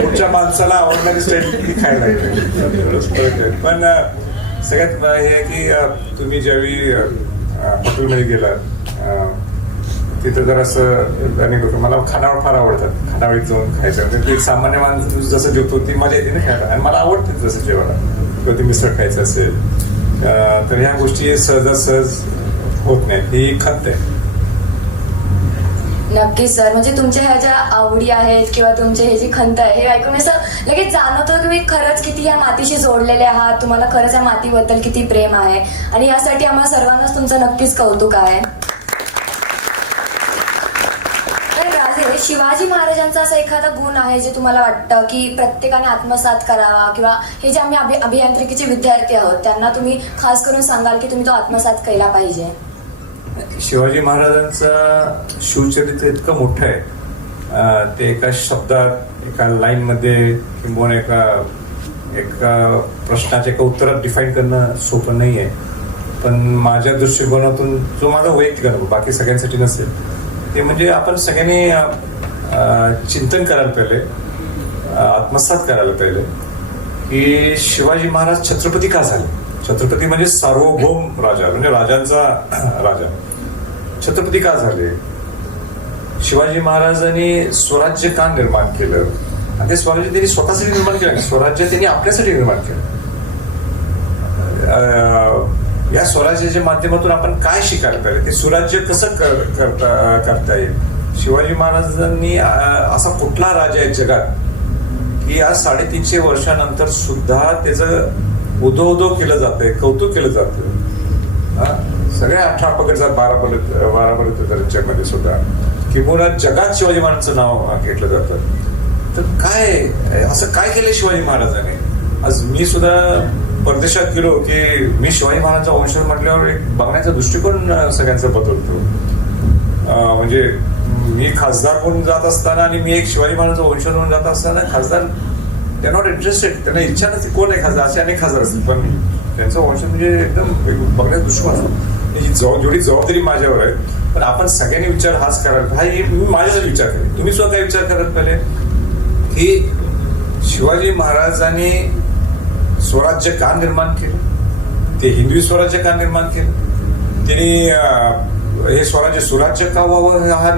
पुढच्या माणसाला आवडणारी स्टाईल खायला लागते. पण सगळ्यात हे आहे की तुम्ही ज्यावेळी हॉटेलमध्ये गेलात तिथं जर असं अनेक लोक मला खानावळ फार आवडतात खानावळीत जाऊन खायचं म्हणजे एक सामान्य माणूस जसं जेवतो ती मजा येते ना खायला आणि मला आवडते जसं जेवायला किंवा ते मिसळ खायचं असेल तर ह्या गोष्टी सहजासहज होत नाहीत ही खंत आहे. नक्कीच सर. म्हणजे तुमच्या ह्या ज्या आवडी आहेत किंवा तुमचे हे जी खंत आहे हे ऐकून असं लगेच जाणवतं की तुम्ही खरंच किती या मातीशी जोडलेले आहात तुम्हाला खरंच या मातीबद्दल किती प्रेम आहे आणि यासाठी आम्हाला सर्वांनाच तुमचं नक्कीच कौतुक आहे. शिवाजी महाराजांचा असा एखादा गुण आहे जे तुम्हाला वाटतं की प्रत्येकाने आत्मसात करावा किंवा हे जे आम्ही अभियांत्रिकीचे विद्यार्थी आहोत त्यांना तुम्ही खास करून सांगाल की तुम्ही तो आत्मसात केला पाहिजे? शिवाजी महाराजांचं शिवचरित्र इतकं मोठं आहे ते एका शब्दात एका लाईन मध्ये किंवा एका प्रश्नाच्या एका उत्तरात डिफाईन करणं सोपं नाही आहे. पण माझ्या दृष्टिकोनातून जो माझा वैयक्तिक अनुभव बाकी सगळ्यांसाठी नसेल ते म्हणजे आपण सगळ्यांनी चिंतन करायला पाहिजे आत्मसात करायला पाहिजे की शिवाजी महाराज छत्रपती का झाले. छत्रपती म्हणजे सार्वभौम राजा म्हणजे राजांचा राजा. छत्रपती का झाले. शिवाजी महाराजांनी स्वराज्य का निर्माण केलं आणि ते स्वराज्य त्यांनी स्वतःसाठी निर्माण केलं स्वराज्य त्यांनी आपल्यासाठी निर्माण केलं. या स्वराज्याच्या माध्यमातून आपण काय शिकायला पाहिजे ते सुराज्य कसं करता येईल. शिवाजी महाराजांनी असा कुठला राजा आहे जगात की आज 350 वर्षानंतर सुद्धा त्याचं उदो केलं जातंय कौतुक केलं जातं. सगळ्या 18 पगड 12 मध्ये सुद्धा किंवा जगात शिवाजी महाराजांचं नाव घेतलं जातं. तर काय असं काय केलं शिवाजी महाराजांनी. आज मी सुद्धा परदेशात गेलो की मी शिवाजी महाराजांचा वंशज म्हटल्यावर एक बघण्याचा दृष्टिकोन सगळ्यांचा बदलतो. म्हणजे मी खासदार म्हणून जात असताना आणि मी एक शिवाजी महाराजांचा वंशज म्हणून जात असताना खासदार त्या नॉट इंटरेस्टेड त्यांना इच्छा नसते कोण आहे खासदार असे अनेक खासदार असतील पण त्यांचं वंशज म्हणजे एकदम बघण्याचा दृष्टिकोन असतो. जेवढी जबाबदारी माझ्यावर आहे पण आपण सगळ्यांनी विचार हाच करायला हा मी माझ्यासाठी विचार करेन तुम्ही स्वतः काय विचार करायला पाहिजे की शिवाजी महाराजांनी स्वराज्य का निर्माण केलं. ते हिंदवी स्वराज्य का निर्माण केलं. त्यांनी हे स्वराज्य सुराज्य का व्हावं हा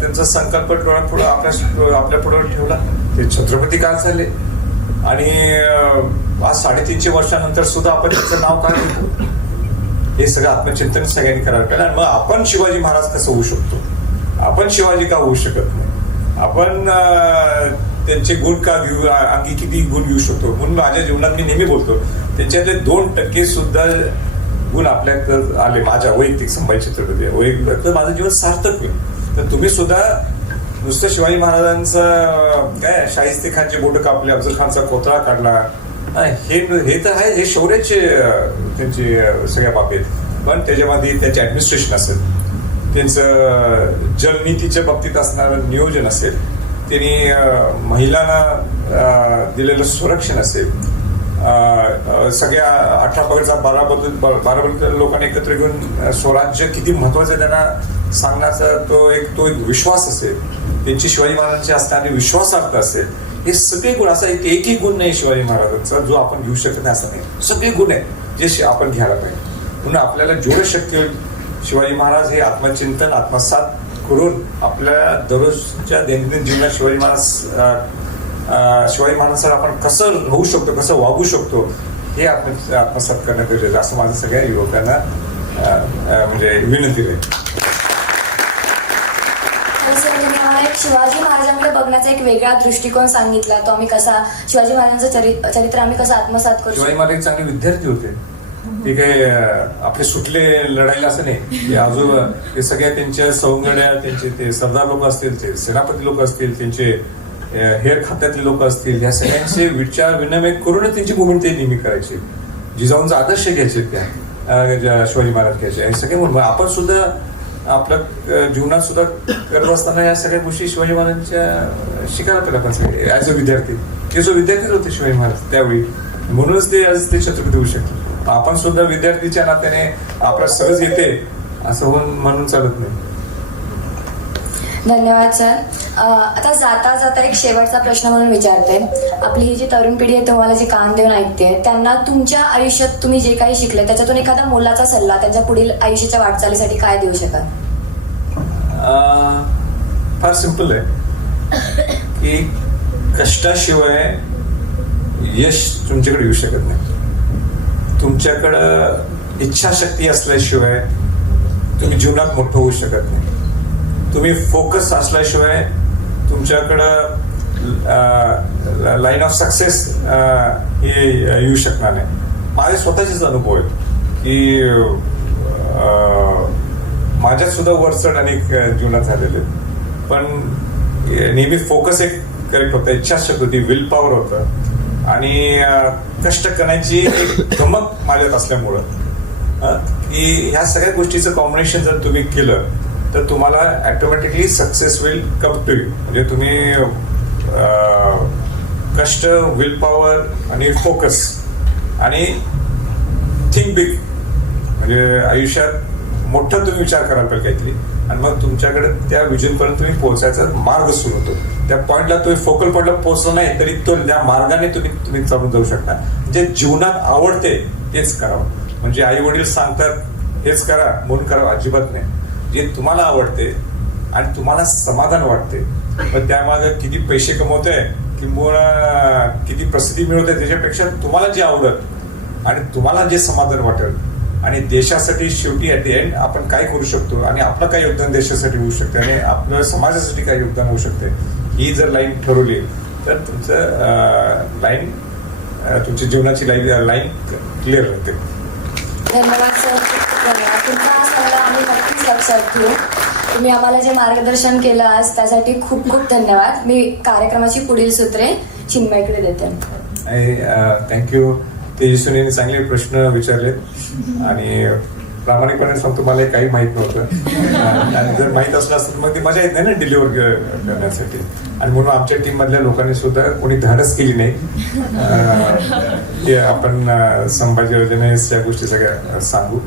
त्यांचा संकल्प पुढे आपल्या पुढे ठेवला. ते छत्रपती का झाले आणि आज 350 वर्षानंतर सुद्धा आपण त्याचं नाव काय घेतो हे सगळं आत्मचिंतन सगळ्यांनी करायला पाहिजे. आणि मग आपण शिवाजी महाराज कसं होऊ शकतो. आपण शिवाजी का होऊ शकत नाही. आपण त्यांचे गुण का घेऊ अंगी किती गुण घेऊ शकतो. म्हणून माझ्या जीवनात मी नेहमी बोलतो त्याच्यातले 2% सुद्धा गुण आपल्याकडे आले, माझ्या वैयक्तिक संभाजी छत्रपती वैयक्तिक, तर माझं जीवन सार्थक होईल. तर तुम्ही सुद्धा नुसतं शिवाजी महाराजांचं काय शाहिस्ते खानचे बोट कापले, अफजल खानचा कोतळा काढला, हे तर आहे, हे शौर्याचे त्यांची सगळ्या बाबतीत. पण त्याच्यामध्ये त्यांचे ऍडमिनिस्ट्रेशन असेल, त्यांचं जलनीतीच्या बाबतीत असणारं नियोजन असेल, त्यांनी महिलांना दिलेलं संरक्षण असेल, सगळ्या 18 पगडचा 12 लोकांना एकत्र घेऊन स्वराज्य किती महत्वाचं त्यांना सांगण्याचा तो एक विश्वास असेल, त्यांची शिवाजी महाराजांची असणारी विश्वासार्थ असेल. हे सगळे गुण, असा एकही गुण नाही शिवाजी महाराजांचा जो आपण घेऊ शकत नाही असं नाही. सगळे गुण आहेत जे आपण घ्यायला पाहिजे. म्हणून आपल्याला जेवढं शक्य होईल शिवाजी महाराज हे आत्मचिंतन आत्मसात करून आपल्या दररोजच्या दैनंदिन जीवनात शिवाजी महाराजांसह आपण कसं राहू शकतो, कसं वागू शकतो हे आत्मसात करणं गरजेचं, असं माझं सगळ्या युवकांना म्हणजे विनंती आहे. तुम्ही आम्हाला एक शिवाजी महाराजांकडे बघण्याचा एक वेगळा दृष्टिकोन सांगितला. तो आम्ही कसा शिवाजी महाराजांचं चरित्र आम्ही कसं आत्मसात करू शिवाजी शकतो. महाराज चांगले विद्यार्थी होते. ते काही आपले सुटले लढायला असं नाही. अजून ते सगळ्या त्यांच्या सवंगड्या, त्यांचे ते सरदार लोक असतील, ते सेनापती लोक असतील, त्यांचे हेर खात्यातले लोक असतील, या सगळ्यांचे विचार विनिमय करून त्यांची मुवमेंट ते नेहमी करायचे. जिजाऊंचा आदर्श घ्यायचे त्या शिवाजी महाराज घ्यायचे. आणि सगळे म्हणून आपण सुद्धा आपल्या जीवनात सुद्धा करत असताना या सगळ्या गोष्टी शिवाजी महाराजांच्या शिकायला पाहिजे आपण सगळे ऍज अ विद्यार्थी. ते जो विद्यार्थीच होते शिवाजी महाराज त्यावेळी, म्हणूनच ते आज ते छत्रपती होऊ शकतो. आपण सुद्धा विद्यार्थीच्या नात्याने आपला सहज येते असं म्हणून चालत नाही. धन्यवाद सर. आता जाता जाता एक शेवटचा प्रश्न म्हणून विचारते. आपली ही जी तरुण पिढी आहे तुम्हाला जी कान देऊन ऐकते, त्यांना तुमच्या आयुष्यात तुम्ही जे काही शिकले त्याच्यातून एखादा मोलाचा सल्ला त्यांच्या पुढील आयुष्याच्या वाटचालीसाठी काय देऊ शकाल? फार सिंपल आहे की कष्टाशिवाय यश तुमच्याकडे येऊ शकत नाही. तुमच्याकडं इच्छाशक्ती असल्याशिवाय तुम्ही जीवनात मोठं होऊ शकत नाही. तुम्ही फोकस असल्याशिवाय तुमच्याकडं लाईन ऑफ सक्सेस हे येऊ शकणार नाही. माझे स्वतःचेच अनुभव आहेत की माझ्यात सुद्धा वरचढ अनेक जीवनात झालेले, पण नेहमी फोकस एक करेक्ट होता, इच्छाशक्ती होती, विल पॉवर होतं आणि कष्ट करण्याची एक धमक माझ्यात असल्यामुळं की ह्या सगळ्या गोष्टीचं कॉम्बिनेशन जर तुम्ही केलं तर तुम्हाला automatically success will come to you. म्हणजे तुम्ही कष्ट, विल पॉवर आणि फोकस आणि थिंक बिग, म्हणजे आयुष्यात मोठं तुम्ही विचार करायला पाहिजे काहीतरी, आणि मग तुमच्याकडे त्या विजनपर्यंत तुम्ही पोहोचायचा मार्ग सुरू होतो. त्या पॉईंटला तुम्ही फोकल पॉईंटला पोहोचला नाही तरी तो त्या मार्गाने तुम्ही चालून जाऊ शकता. जे जीवनात आवडते तेच करावं. म्हणजे आई वडील सांगतात हेच करा म्हणून करावं अजिबात नाही. जे तुम्हाला आवडते आणि तुम्हाला समाधान वाटते, पण त्यामागे किती पैसे कमवते किंवा किती प्रसिद्धी मिळवते त्याच्यापेक्षा तुम्हाला जे आवडत आणि तुम्हाला जे समाधान वाटेल आणि देशासाठी शेवटी ऍट द एंड आपण काय करू शकतो आणि आपलं काय योगदान देशासाठी होऊ शकते आणि आपलं समाजासाठी काय योगदान होऊ शकते, ही जर लाईन ठरवली तर तुमचं लाईन तुमच्या जीवनाची लाईन क्लिअर होते. धन्यवाद सर. धन्यवाद. तुमचा हा सल्ला आम्ही नक्कीच लक्षात ठेवू. तुम्ही आम्हाला जे मार्गदर्शन केलं आज त्यासाठी खूप खूप धन्यवाद. मी कार्यक्रमाची पुढील सूत्रे चिन्मयकडे देते. थँक्यू. तेजस्विनीने चांगले प्रश्न विचारले आणि प्रामाणिकपणे सांगतो मला काही माहित नव्हतं आणि जर माहित असलं असतं मग ती मजा येत नाही ना डिलिव्हर करण्यासाठी, आणि म्हणून आमच्या टीम मधल्या लोकांनी सुद्धा कोणी धाडस केली नाही की आपण संभाजी योजनेच्या गोष्टी सगळ्या सांगू.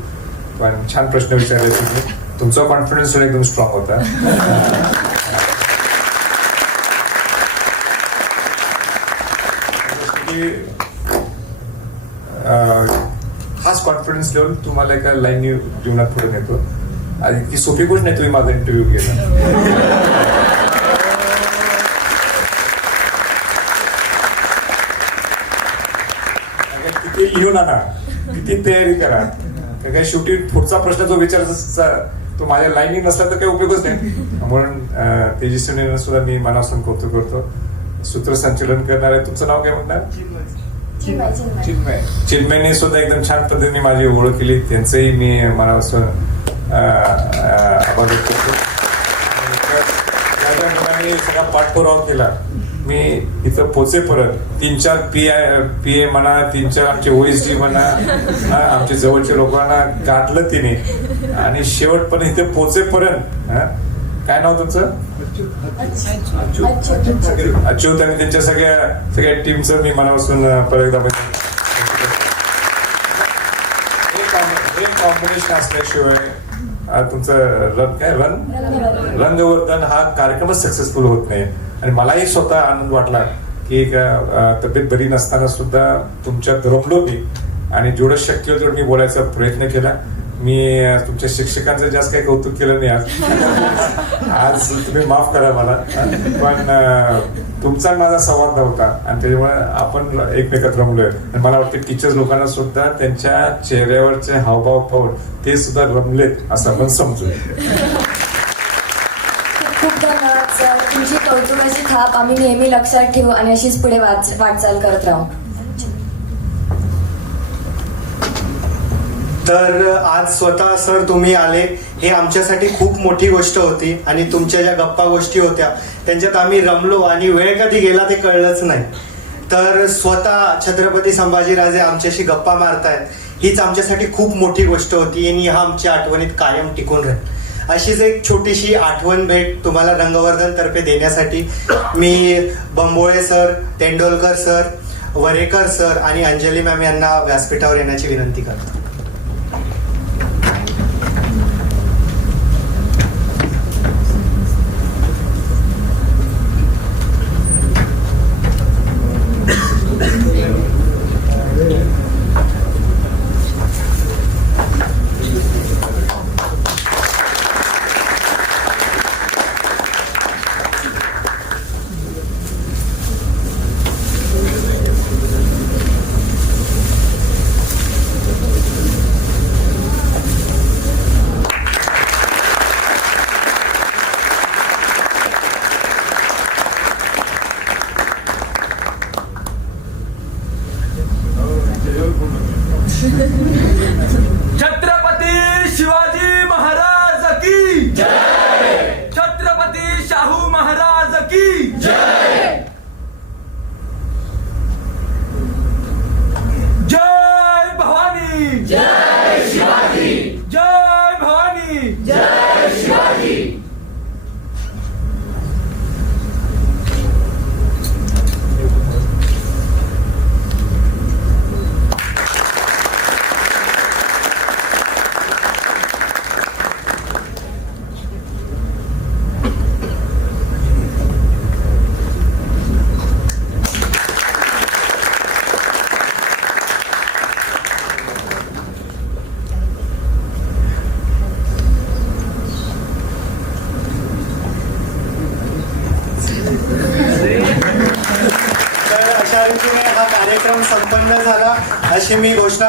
पण छान प्रश्न विचारले तुम्ही. तुमचा कॉन्फिडन्स एकदम स्ट्रॉंग होता. हाच कॉन्फिडन्स लेवल तुम्हाला एका लाईन जीवनात पुढे नेतो. आणि ती सोपी गोष्ट नाही तुम्ही माझा इंटरव्ह्यू केला. किती लिहून आणा, किती तयारी करा, काही शेवटी पुढचा प्रश्न जो विचारायचा तो माझ्या लाईनी नसला तर काही उपयोगच नाही. म्हणून तेजस्विनीनं सुद्धा मी मनापासून कौतुक करतो. सूत्रसंचलन करणार आहे. तुमचं नाव काय म्हणणार? चिन्मयने सुद्धा एकदम छान पद्धतीने माझी ओळख केली, त्यांचंही मी मनापासून आभार व्यक्त करतो. माझ्या मुलांनी सगळा पाठपुरावा केला. मी इथं पोचेपर्यंत 3-4 पी ए म्हणा, 3-4 आमचे OSD म्हणा, आमच्या जवळच्या लोकांना गाठलं तिने, आणि शेवटपर्यंत इथे पोचेपर्यंत काय नाव तुमचं? अच्युत. आणि त्यांच्या सगळ्या टीमचं मी मनापासून परत एकदा हे कॉम्बिनेशन असल्याशिवाय तुमचं रंगवर्धन हा कार्यक्रमच सक्सेसफुल होत नाही. आणि मलाही स्वतः आनंद वाटला की तब्येत बरी नसताना सुद्धा तुमच्यात रमलो मी, आणि जेवढं शक्य होतं मी बोलायचा प्रयत्न केला. मी तुमच्या शिक्षकांचं जास्त काही कौतुक केलं नाही आज तुम्ही माफ करा मला, पण तुमचा माझा संवाद नव्हता, आणि त्याच्यामुळे आपण एकमेकात रमलोय. आणि मला वाटतं टीचर्स लोकांना सुद्धा त्यांच्या चेहऱ्यावरचे हावभाव पाहून ते सुद्धा रमलेत असं आपण समजू. खूप धन्यवाद सर. तुमची कौतुकाची थाप आम्ही नेहमी लक्षात ठेवू आणि अशीच पुढे वाटचाल करत राहू. तर आज स्वतः सर तुम्ही आले हे आमच्यासाठी खूप मोठी गोष्ट होती, आणि तुमच्या ज्या गप्पा गोष्टी होत्या त्यांच्यात आम्ही रमलो, आणि वेळ कधी गेला ते कळलंच नाही. तर स्वतः छत्रपती संभाजीराजे आमच्याशी गप्पा मारतायत हीच आमच्यासाठी खूप मोठी गोष्ट होती, आणि हा आमच्या आठवणीत कायम टिकून राहील. अशीच एक छोटीशी आठवण भेट तुम्हाला रंगवर्धन तर्फे देण्यासाठी मी बंबोळे sir, Tendolkar sir, Varekar sir आणि अंजली मॅम यांना व्यासपीठावर येण्याची विनंती करतो. छत्रपती शिवाजी महाराज की जय. छत्रपती शाहू महाराज की जय. जय भवानी. जय शिवाजी. जय भवानी. जय शिवाजी. तर अशा रीतीने हा कार्यक्रम संपन्न झाला अशी मी घोषणा